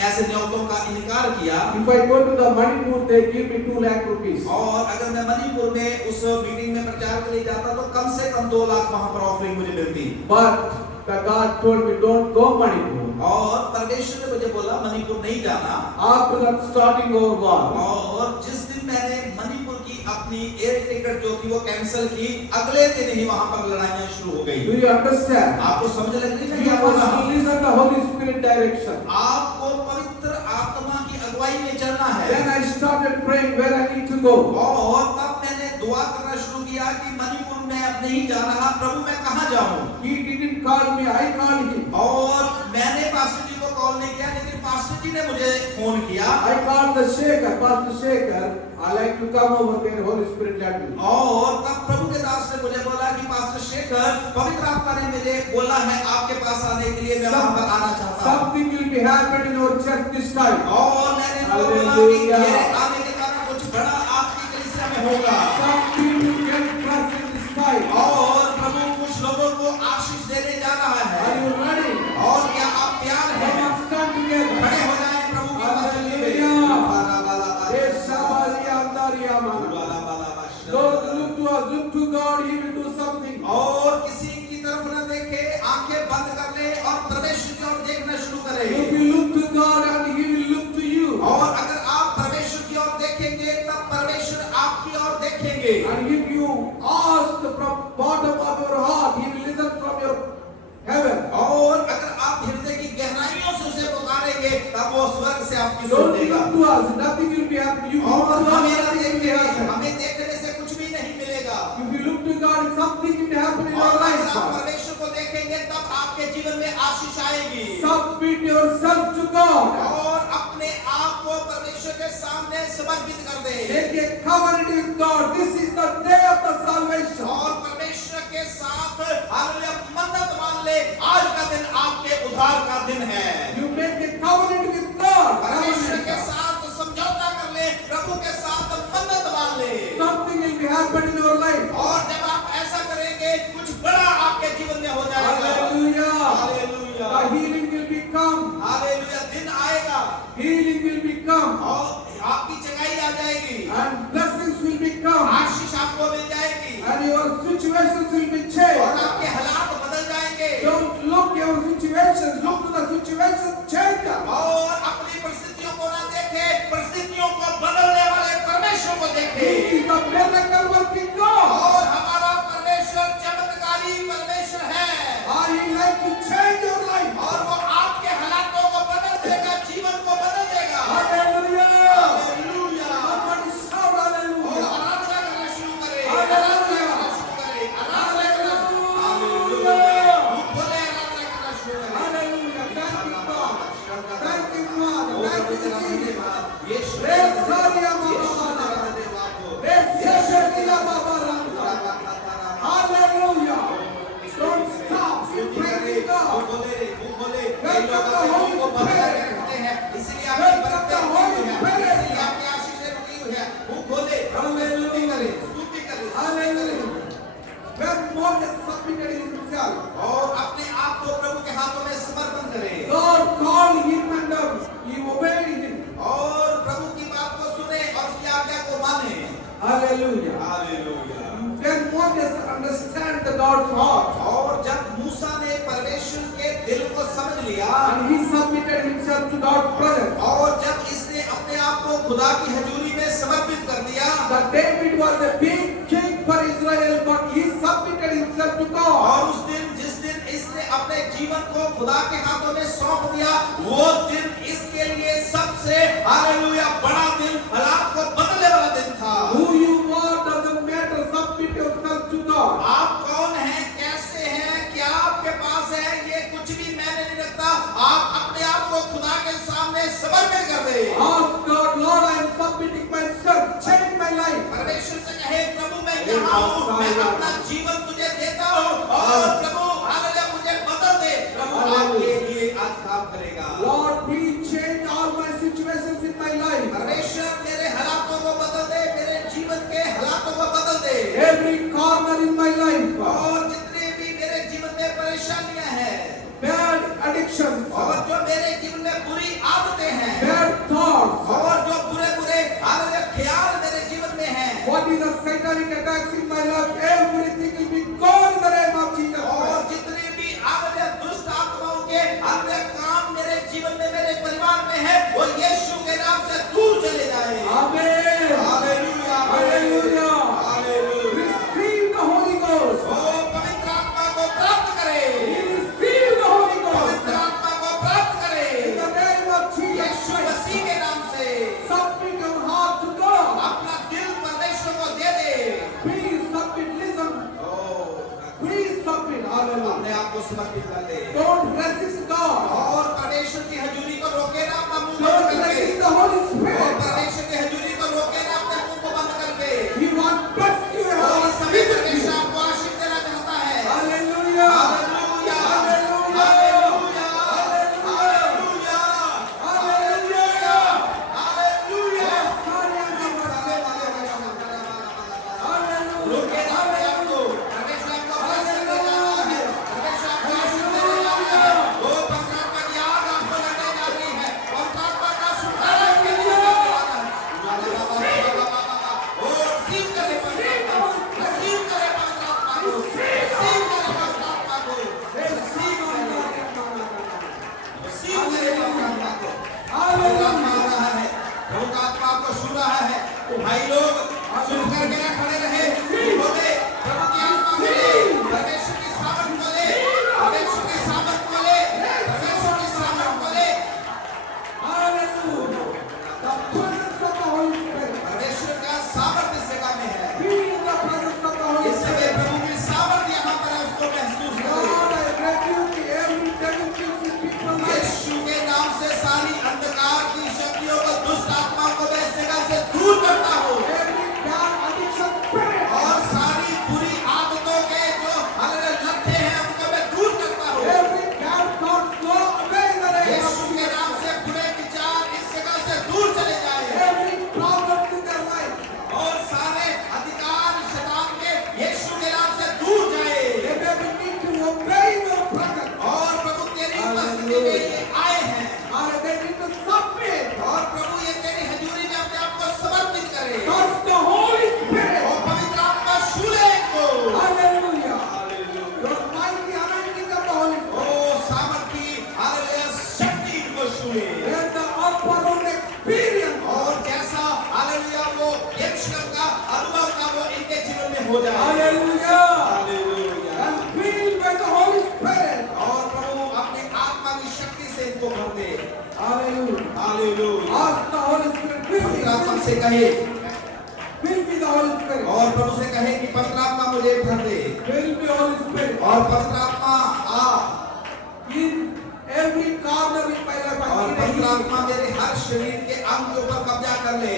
ऐसे न्योतों का इनकार किया। If I go to the Manipur, they give me 2 lakh rupees. और अगर मैं मणिपुर में उस मीटिंग में प्रचार के लिए जाता तो कम से कम 2 लाख वहां पर ऑफरिंग मुझे मिलती। But the God told me, don't go Manipur. और परमेश्वर ने मुझे बोला मणिपुर नहीं जाना। After that, starting over war. और जिस दिन मैंने मणिपुर की अपनी एयर टिकट जो थी वो कैंसिल की, अगले दिन ही वहां पर लड़ाइयां शुरू हो गई। Do you understand? आपको समझ लग रही है You क्या बोल रहा must हूं? listen the Holy Spirit direction. आपको पवित्र आत्मा की अगुवाई में चलना है। Then I started praying where I need to go. और तब मैंने दुआ करना शुरू किया कि मणिपुर में अब नहीं जा रहा, प्रभु मैं कहां जाऊं? He didn't call me, I called him. और मैंने पास्टर जी को कॉल नहीं किया, लेकिन पास्टर जी ने मुझे फोन किया। I called the Shaker, Pastor Shaker. I like to come over there. Holy Spirit led me. और तब प्रभु के दास ने मुझे बोला कि पास्टर शेखर, पवित्र आत्मा ने मुझे बोला है आपके पास आने के लिए, मैं वहां पर आना चाहता हूं। Something will be happening in our church this time. और मैंने उनको बोला कि मेरे आने के कारण कुछ बड़ा आपकी कलीसिया में होगा। Something will get blessed in this time. और प्रभु कुछ लोगों को आशीष देने जा रहा है। Are you ready? और क्या आप तैयार हैं? Come on, stand together. खड़े हो जाएं प्रभु की उपस्थिति में। Yes, Shabali Andari Amana. Lord, look to us, look to God. He will do something. और किसी की तरफ न देखे, आंखें बंद कर ले और परमेश्वर की ओर देखना शुरू करें। If you look to God and He will look to you. और अगर आप परमेश्वर की ओर देखेंगे तब परमेश्वर आपकी ओर देखेंगे। And if you ask from bottom of your heart, He will listen from your heaven. और अगर आप हृदय की गहराइयों से उसे पुकारेंगे तब वो स्वर्ग से आपकी Don't सुनेगा। look to us, nothing will be happening. You और look to हमें us, न nothing will be देखने, happening. हमें देखने से कुछ भी नहीं मिलेगा। If you look to God, something will happen in your और life. अगर आप परमेश्वर को देखेंगे तब आपके जीवन में आशीष आएगी। Submit yourself to God. और अपने आप को परमेश्वर के सामने समर्पित कर दे। Make a covenant with God. This is the day of the salvation. और परमेश्वर के साथ हालेलुया मन्नत मान ले, आज का दिन आपके उद्धार का दिन है। You make a covenant with God. परमेश्वर के Covenant. साथ समझौता कर ले, प्रभु के साथ मन्नत मान ले। Something will be happening in your life. और जब आप ऐसा करेंगे कुछ बड़ा आपके जीवन में हो जाएगा। Hallelujah. Hallelujah. The healing will become. Hallelujah, दिन आएगा Healing will become. और आपकी चंगाई आ जाएगी, And blessings will become. आशीष आपको मिल जाएगी, And your situations will be और changed. आपके हालात बदल जाएंगे। Don't look your situations. Look to the situation changer. और अपनी परिस्थितियों को ना देखे, परिस्थितियों को बदलने वाले परमेश्वर को देखे। He is the miracle working God. और हमारा परमेश्वर चमत्कारी परमेश्वर है, Or He like to change your life. और वो आपके हालातों को बदल देगा, जीवन को बदल देगा। Hallelujah. Hallelujah. Somebody shout hallelujah. माने। Hallelujah. Hallelujah. When Moses understand the God's heart और जब मूसा ने परमेश्वर के दिल को समझ लिया and he submitted himself to God's presence, और जब इसने अपने आप को खुदा की हजूरी में समर्पित कर दिया, that David was a big king for Israel, but he submitted himself to God. और उस दिन जिस दिन इसने अपने जीवन को खुदा के हाथों में सौंप दिया, वो दिन इसके लिए सबसे हालेलुया बड़ा दिन, हालात को बदलने वाला दिन था। Who you are doesn't matter. Submit yourself to God. आप कौन हैं, कैसे हैं, क्या आपके पास है, ये कुछ भी मैंने नहीं रखता। आप अपने आप को खुदा के सामने समर्पित कर दे। Ask God, Lord, I am submitting myself. Change my life. परमेश्वर से कहे, प्रभु मैं यहाँ हूँ, मैं अपना जीवन तुझे देता हूँ और प्रभु हालेलुया मुझे बदल दे। प्रभु आपके लिए आज काम करेगा। Lord, please change all my situations in my life. परमेश्वर मेरे हालातों को बदल दे, मेरे जीवन के हालातों को बदल दे। Every corner in my life. और जितने भी मेरे जीवन में परेशानियां हैं, Bad addictions. और जो मेरे जीवन में बुरी आदतें हैं, Bad thoughts. और जो बुरे बुरे हालेलुया ख्याल मेरे जीवन में हैं, What is the satanic attacks in my life? Everything will be gone in the name of Jesus और Christ. जितने भी हालेलुया दुष्ट आत्माओं के हालेलुया काम मेरे जीवन में, मेरे परिवार में है, वो यीशु के नाम से दूर चले जाए। Amen. Hallelujah, Hallelujah. Hallelujah. Receive the Holy Ghost. ओ पवित्र आत्मा को प्राप्त करे, Receive the Holy Ghost. पवित्र आत्मा को प्राप्त करे, In the name of Jesus Yeshu Christ. मसीह के नाम से Submit your heart to God. अपना दिल परमेश्वर को दे दे। Please submit. Listen. Please submit. Hallelujah. अपने आप को समर्पित कर दे Don't resist God. और परमेश्वर की हजूरी को रोके ना, अपना मुंह बंद Don't करके। resist the Holy और Spirit. परमेश्वर की हजूरी को रोके ना, अपने मुंह को बंद करके। He wants to bless you. और सभी परमेश्वर आपको आशीष देना चाहता है। Hallelujah. Hallelujah, Hallelujah. Hallelujah, Hallelujah. Hallelujah, Hallelujah. Hallelujah. रोके ना अपने आप को, परमेश्वर आपको bless करने जा रहा है, परमेश्वर आपको आशीष देने जा रहा है। वो पवित्र आत्मा की आग आपको लगने जा रही है, पवित्र आत्मा का सुधार आपके लिए होने वाला है। ओ receive करे पवित्र आत्मा को, receive करे पवित्र आत्मा को, receive करे पवित्र आत्मा को, receive करे पवित्र आत्मा को। पवित्र आत्मा आ रहा है, प्रभु का आत्मा आपको छू रहा है। तो भाई लोग सुन करके ना खड़े रहे, बोले प्रभु की आत्मा बोले, परमेश्वर की सामर्थ बोले, परमेश्वर की सामर्थ बोले, परमेश्वर की सामर्थ बोले। Hallelujah. The presence of the Holy Spirit. परमेश्वर का सामर्थ इस जगह में है। Feel the presence of the Holy इस समय Spirit. प्रभु की सामर्थ यहाँ पर है, उसको महसूस करें। God, I rebuke every devil in people's lives. यीशु के नाम से सारी अंधकार की शक्तियों को, दुष्ट आत्माओं को मैं इस जगह से दूर करता हूँ। Every bad addiction spirit. और सारी बुरी आदतों के जो हालेलुया लट्ठे हैं, उनको मैं दूर करता हूँ। Every bad thought go away in the name of यीशु के Jesus. नाम से बुरे विचार इस जगह से दूर चले जाए। Every problem in their life. और सारे अधिकार शैतान के यीशु के नाम से दूर जाए। They may be need to obey your presence. और प्रभु तेरी उपस्थिति में ये आए हैं, Or they need to submit. और प्रभु ये तेरी हजूरी में अपने आप को समर्पित करे। Touch the Holy Spirit. और पवित्र आत्मा छू ले इनको। Hallelujah. Hallelujah. Your mighty anointing of the Holy Spirit. ओ सामर्थी हालेलुया शक्ति इनको छूए। Let the upper room experience. और जैसा हालेलुया वो यीशु का अनुभव का वो इनके जीवन में हो जाए। Hallelujah. Hallelujah. And filled by the Holy Spirit. और प्रभु अपने आत्मा की शक्ति से इनको भर दे। Hallelujah. Hallelujah. Ask the Holy Spirit. Fill पवित्र आत्मा me. से कहे, Fill me the Holy Spirit. और प्रभु से कहे कि पवित्र आत्मा मुझे भर दे। Fill me Holy Spirit. और पवित्र आत्मा आ, In every corner in my life. और I need a पवित्र healing. आत्मा मेरे हर शरीर के अंग के ऊपर कब्जा कर ले।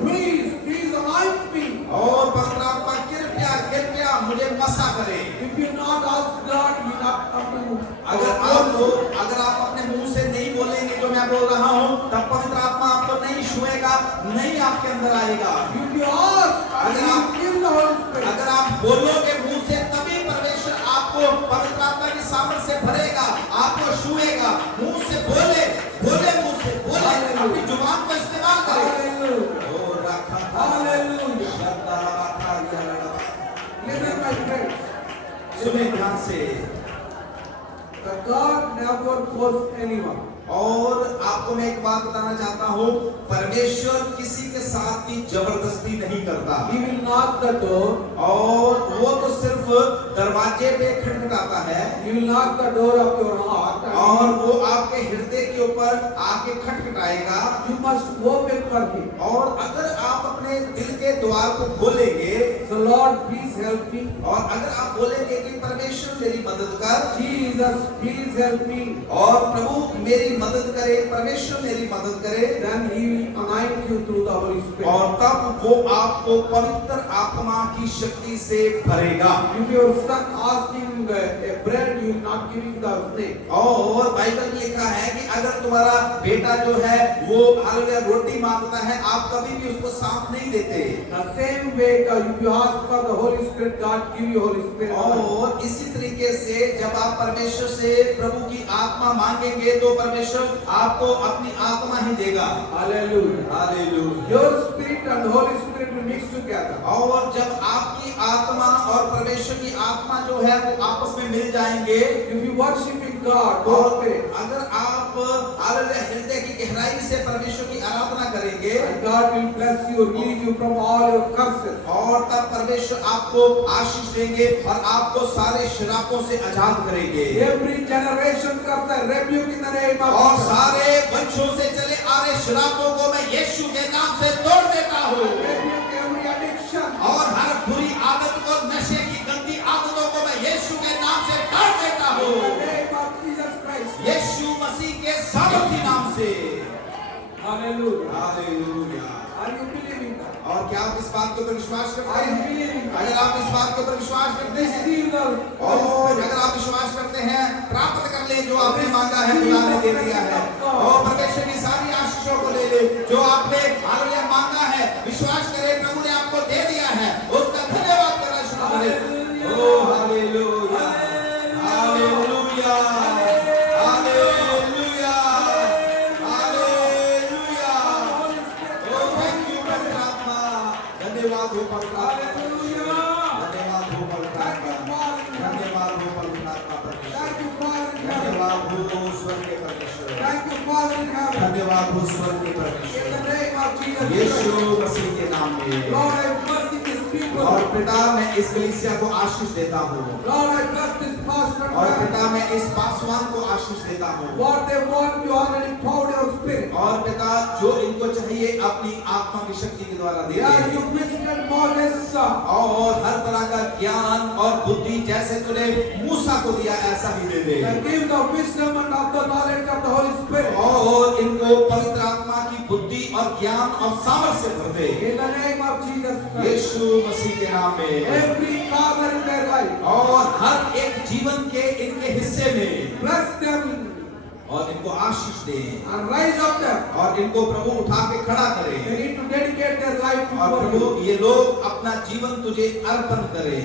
Please anoint me. और पवित्र आत्मा कृपया कृपया मुझे मसा करे। If you not ask God, you not come to. अगर आप अपने मुंह से नहीं बोलेंगे जो मैं बोल रहा हूँ, तब पवित्र आत्मा आपको नहीं छुएगा, नहीं आपके अंदर आएगा। If you ask, अगर you आप- give the Holy Spirit. अगर आप बोलोगे मुंह से, तभी परमेश्वर आपको पवित्र आत्मा की सामर्थ से भरेगा, आपको छुएगा। मुंह से बोले, बोले मुंह से बोले, अपनी जुबान को इस्तेमाल करें। Hallelujah. ओ रखा Hallelujah. सुने ध्यान से। That God never forced anyone. और आपको मैं एक बात बताना चाहता हूँ, परमेश्वर किसी के साथ की जबरदस्ती नहीं करता। He will knock the door. और वो तो सिर्फ दरवाजे पे खटखटाता है, He will knock the door of your heart. और And वो आपके हृदय के ऊपर आके खटखटाएगा। you must open for Him. और अगर आप अपने दिल के द्वार को खोलेंगे, So Lord, please help me. और अगर आप बोलेंगे कि परमेश्वर मेरी मदद कर, Jesus, please help me. और प्रभु मेरी मदद करे, परमेश्वर मेरी मदद करे, Then He will anoint you through the Holy Spirit. और तब वो आपको पवित्र आत्मा की शक्ति से भरेगा। If your son asking a bread, you will not give him the snake. और बाइबल में लिखा है कि अगर तुम्हारा बेटा जो है वो हालेलुया रोटी मांगता है, आप कभी भी उसको सांप नहीं देते। The same way, if you ask for the Holy Spirit, God give you Holy Spirit. और इसी तरीके से जब आप परमेश्वर से प्रभु की आत्मा मांगेंगे तो परमेश्वर आपको अपनी आत्मा ही देगा। Hallelujah. Hallelujah. Your spirit and Holy Spirit will mix together. और जब आपकी आत्मा और परमेश्वर की आत्मा जो है वो आपस में मिल जाएंगे, If you worshiping God, और Holy Spirit, अगर आप हालेलुया हृदय की गहराई से परमेश्वर की आराधना करेंगे, and God will bless you, release you from all your curses. और तब परमेश्वर आपको आशीष देंगे और आपको सारे श्रापों से आजाद करेंगे। Every generation curse I rebuke in the name of और Jesus. सारे वंशों से चले आ रहे श्रापों को मैं यीशु के नाम से तोड़ देता हूँ। Rebuke every addiction. और हर बुरी आदत और नशे की गंदी आदतों को मैं यीशु के नाम से काट देता In हूँ, the name of Jesus Christ. यीशु मसीह के सामर्थी नाम से। Hallelujah. Hallelujah. Are you believing that? और क्या आप इस बात के ऊपर विश्वास करते I हैं? believe in that. अगर आप इस बात के ऊपर विश्वास करते हैं, Receive the और Holy अगर Spirit. आप विश्वास करते हैं, प्राप्त कर ले जो आपने मांगा है, खुदा ने दे दिया है। और परमेश्वर की सारी आशीषों को ले ले जो आपने हालेलुया मांगा है। विश्वास करें, प्रभु ने आपको दे दिया है, उसका धन्यवाद करना शुरू करें। Oh hallelujah, hallelujah, hallelujah, hallelujah. Oh thank you पवित्र आत्मा, धन्यवाद हो पवित्र आत्मा, धन्यवाद हो पवित्र आत्मा, धन्यवाद हो पवित्र आत्मा परमेश्वर, Thank you, Father in heaven. धन्यवाद हो स्वर्ग के परमेश्वर, Thank you, Father in heaven. धन्यवाद हो स्वर्ग के In परमेश्वर, the name of Jesus Yeshu Christ. मसीह के नाम में। Lord, I bless these people. और पिता मैं इस कलीसिया को आशीष देता हूँ, Lord, I bless this pastor. और पिता मैं इस पासवान को आशीष देता हूँ, What they want, you already poured your spirit. और पिता जो इनको चाहिए अपनी आत्मा की शक्ति के द्वारा दे Yeah, they. you visited Moses. और हर तरह का ज्ञान और बुद्धि जैसे तूने मूसा को दिया ऐसा ही दे दे। And give the wisdom and of the knowledge of the Holy Spirit. और इनको पवित्र आत्मा की बुद्धि और ज्ञान और सामर्थ्य से भर दे, In the name of Jesus Christ. यीशु मसीह के नाम में। Every corner in their life. और हर एक जीवन के इनके हिस्से में Bless them और इनको आशीष दे, and rise up them. और इनको प्रभु उठा के खड़ा करे, They need to dedicate their life to और you. प्रभु ये लोग अपना जीवन तुझे अर्पण करें।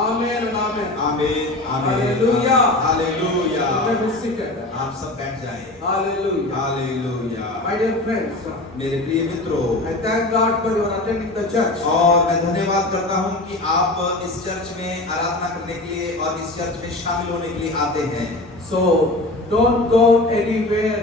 Amen and amen. आमीन, आमीन, hallelujah. Hallelujah. Let me sit there. आप सब बैठ जाएं। Hallelujah. Hallelujah. My dear friends, मेरे प्रिय मित्रों, I thank God for your attending the church. और मैं धन्यवाद करता हूं कि आप इस चर्च में आराधना करने के लिए और इस चर्च में शामिल होने के लिए आते हैं। So don't go anywhere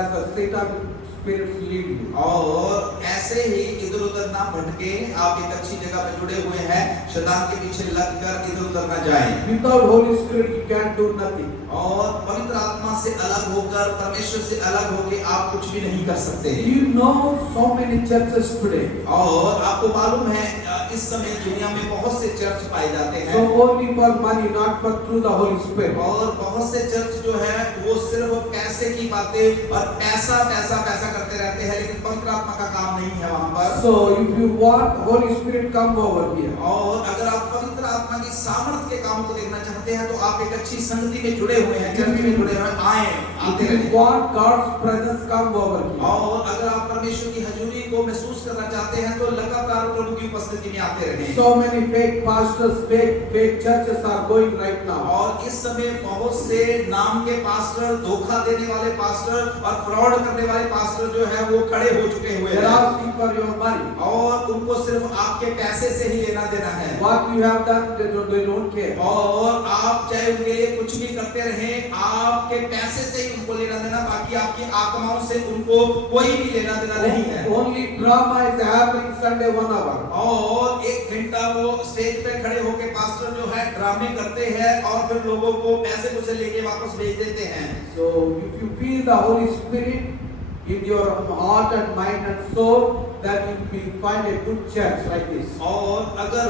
as a Satan spirits lead you. और ऐसे ही इधर उधर ना भटके, आप एक अच्छी जगह पे जुड़े हुए हैं, शैतान के पीछे लगकर इधर उधर ना जाएं। Without Holy Spirit you can't do nothing. और पवित्र आत्मा से अलग होकर, परमेश्वर से अलग होकर आप कुछ भी नहीं कर सकते। You know so many churches today. और आपको मालूम है इस समय दुनिया में बहुत से चर्च पाए जाते So हैं, only for money, not for through the Holy Spirit. और बहुत से चर्च जो है वो सिर्फ पैसे की बातें और पैसा पैसा पैसा करते रहते हैं, लेकिन पवित्र आत्मा का काम नहीं है वहां पर। So if you want Holy Spirit, come over here. और अगर आप पवित्र आत्मा की सामर्थ्य के काम को देखना चाहते हैं तो आप एक अच्छी संगति में जुड़े हुए हैं, चर्च में जुड़े हुए हैं, आए आते If you रहें। want God's presence, come over here. और अगर आप परमेश्वर की हजूरी को महसूस करना चाहते हैं तो लगातार प्रभु की उपस्थिति में आते रहें। So many fake pastors, fake churches are going right now. और इस समय बहुत से नाम के पास्टर, धोखा देने वाले पास्टर और फ्रॉड करने वाले पास्टर जो है वो खड़े हो चुके हुए They're हैं asking for your money. और उनको सिर्फ आपके पैसे से ही लेना देना है। What you have done, they don't care. और आप चाहे उनके लिए कुछ भी करते रहें, आपके पैसे से ही उनको लेना देना, बाकी आपकी आत्माओं से उनको कोई भी लेना देना नहीं है। Only drama is happening Sunday 1 hour. और 1 घंटा वो स्टेज पे खड़े होकर पास्टर जो है ड्रामे करते हैं और फिर लोगों को पैसे मुझे लेके वापस भेज देते हैं। So if you feel the Holy Spirit in your heart and mind and soul, then you will find a good church like this. और अगर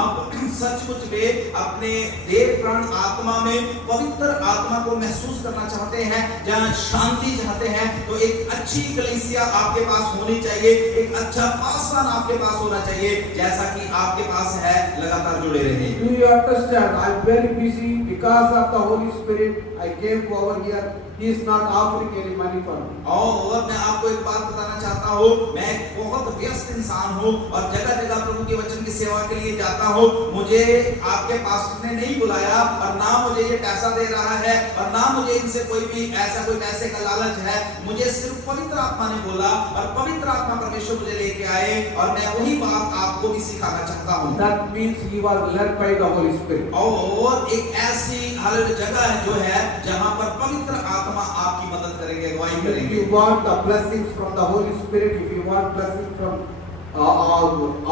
आप सचमुच में अपने देह प्राण आत्मा में पवित्र आत्मा को महसूस करना चाहते हैं, जहाँ शांति चाहते हैं, तो एक अच्छी कलीसिया आपके पास होनी चाहिए, एक अच्छा पासवान आपके पास होना चाहिए, जैसा कि आपके पास है। लगातार जुड़े रहे। Do you understand? I'm very busy because of the Holy Spirit. I came over here. He is not offering any money for me. और मैं आपको एक बात बताना चाहता हूँ, मैं बहुत व्यस्त इंसान हूँ और जगह जगह प्रभु के वचन की सेवा के लिए जाता हूँ। मुझे आपके पास्टर ने नहीं बुलाया और ना मुझे ये पैसा दे रहा है और ना मुझे इनसे कोई भी ऐसा कोई पैसे का लालच है। मुझे सिर्फ पवित्र आत्मा ने बोला और पवित्र आत्मा परमेश्वर मुझे लेके आए और मैं वही बात आपको भी सिखाना चाहता हूँ। That means he was led by the Holy Spirit. और एक ऐसी जगह है जो है जहाँ पर पवित्र आत्मा आपकी मदद करेंगे, अगुवाई If करेंगे। you want the blessings from the Holy Spirit, if you want blessings from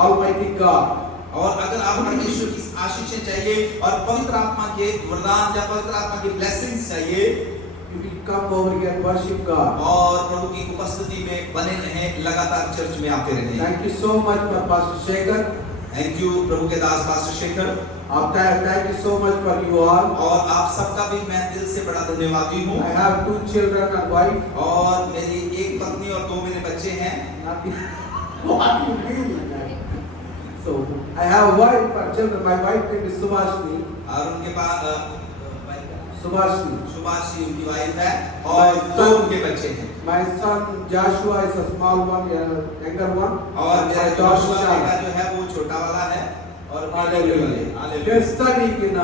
Almighty God, और अगर आप परमेश्वर की आशीषें चाहिए और पवित्र आत्मा के वरदान या पवित्र आत्मा की ब्लेसिंग्स चाहिए, you will come over here and worship God. और प्रभु की उपस्थिति में बने रहें, लगातार चर्च में आते रहें। Thank you so much for Pastor Shekhar. Thank you प्रभु के दास pastor Shekhar. Thank you so much for you all. और आप सबका भी मैं दिल से बड़ा धन्यवादी हूँ। I have 2 children and wife. और मेरी एक पत्नी और 2 मेरे बच्चे हैं। What do you mean? So I have a wife and children. My wife name is Subhashini. और उनके पास Subhashini. सुभाषी उनकी वाइफ है और 2 उनके बच्चे हैं। My son Joshua is a small one, younger one. और मेरा My जोशुआ daughter बेटा Shara. जो है वो छोटा वाला है और Hallelujah. They're studying in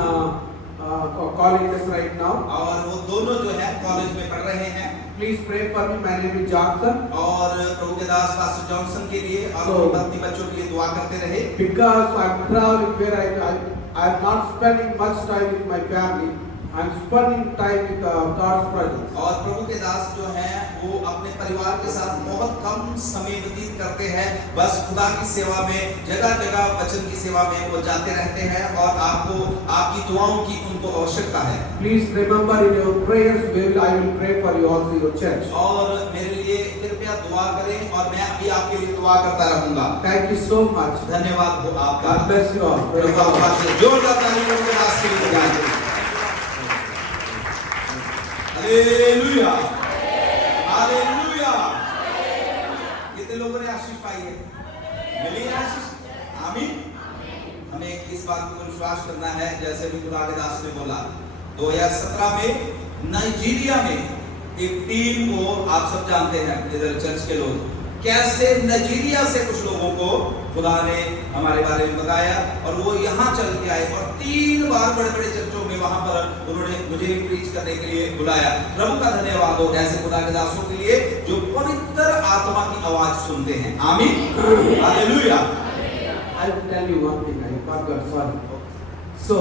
colleges right now. और वो दोनों जो है कॉलेज में पढ़ रहे हैं। Please pray for me. My name is Johnson. और प्रभु के दास पास्टर जॉनसन के लिए और So- उनकी पत्नी बच्चों के लिए दुआ करते रहे। Because I'm traveling where I'm not spending much time with my family. I'm spending time with God's presence. और प्रभु के दास जो हैं वो अपने परिवार के साथ बहुत कम समय व्यतीत करते हैं, बस खुदा की सेवा में जगह जगह वचन की सेवा में वो जाते रहते हैं और आपको आपकी दुआओं की उनको आवश्यकता है। Please remember in your prayers, I will pray for you also your church. और मेरे लिए कृपया दुआ करें और मैं अभी आपके लिए दुआ करता रहूंगा। Thank you so much. धन्यवाद हो आपका। God bless you all. Praise Prabhu God. आपका से जोरदार ताली प्रभु के दास के लिए बजाएं। Hallelujah, hallelujah. कितने लोगों ने आशीष पाई है? मिली है आशीष? आमीन। हमें इस बात को विश्वास करना है, जैसे भी खुदा के दास ने बोला 2017 में नाइजीरिया में एक टीम को आप सब जानते हैं, इधर चर्च के लोग, कैसे नाइजीरिया से कुछ लोगों को खुदा ने हमारे बारे में बताया और वो यहाँ चल के आए और 3 बार बड़े बड़े चर्चों में वहां पर उन्होंने मुझे प्रीच करने के लिए बुलाया। प्रभु का धन्यवाद हो ऐसे खुदा के दासों के लिए जो पवित्र आत्मा की आवाज सुनते हैं। आमीन, hallelujah. I will tell you one thing. I forgot. Sorry. So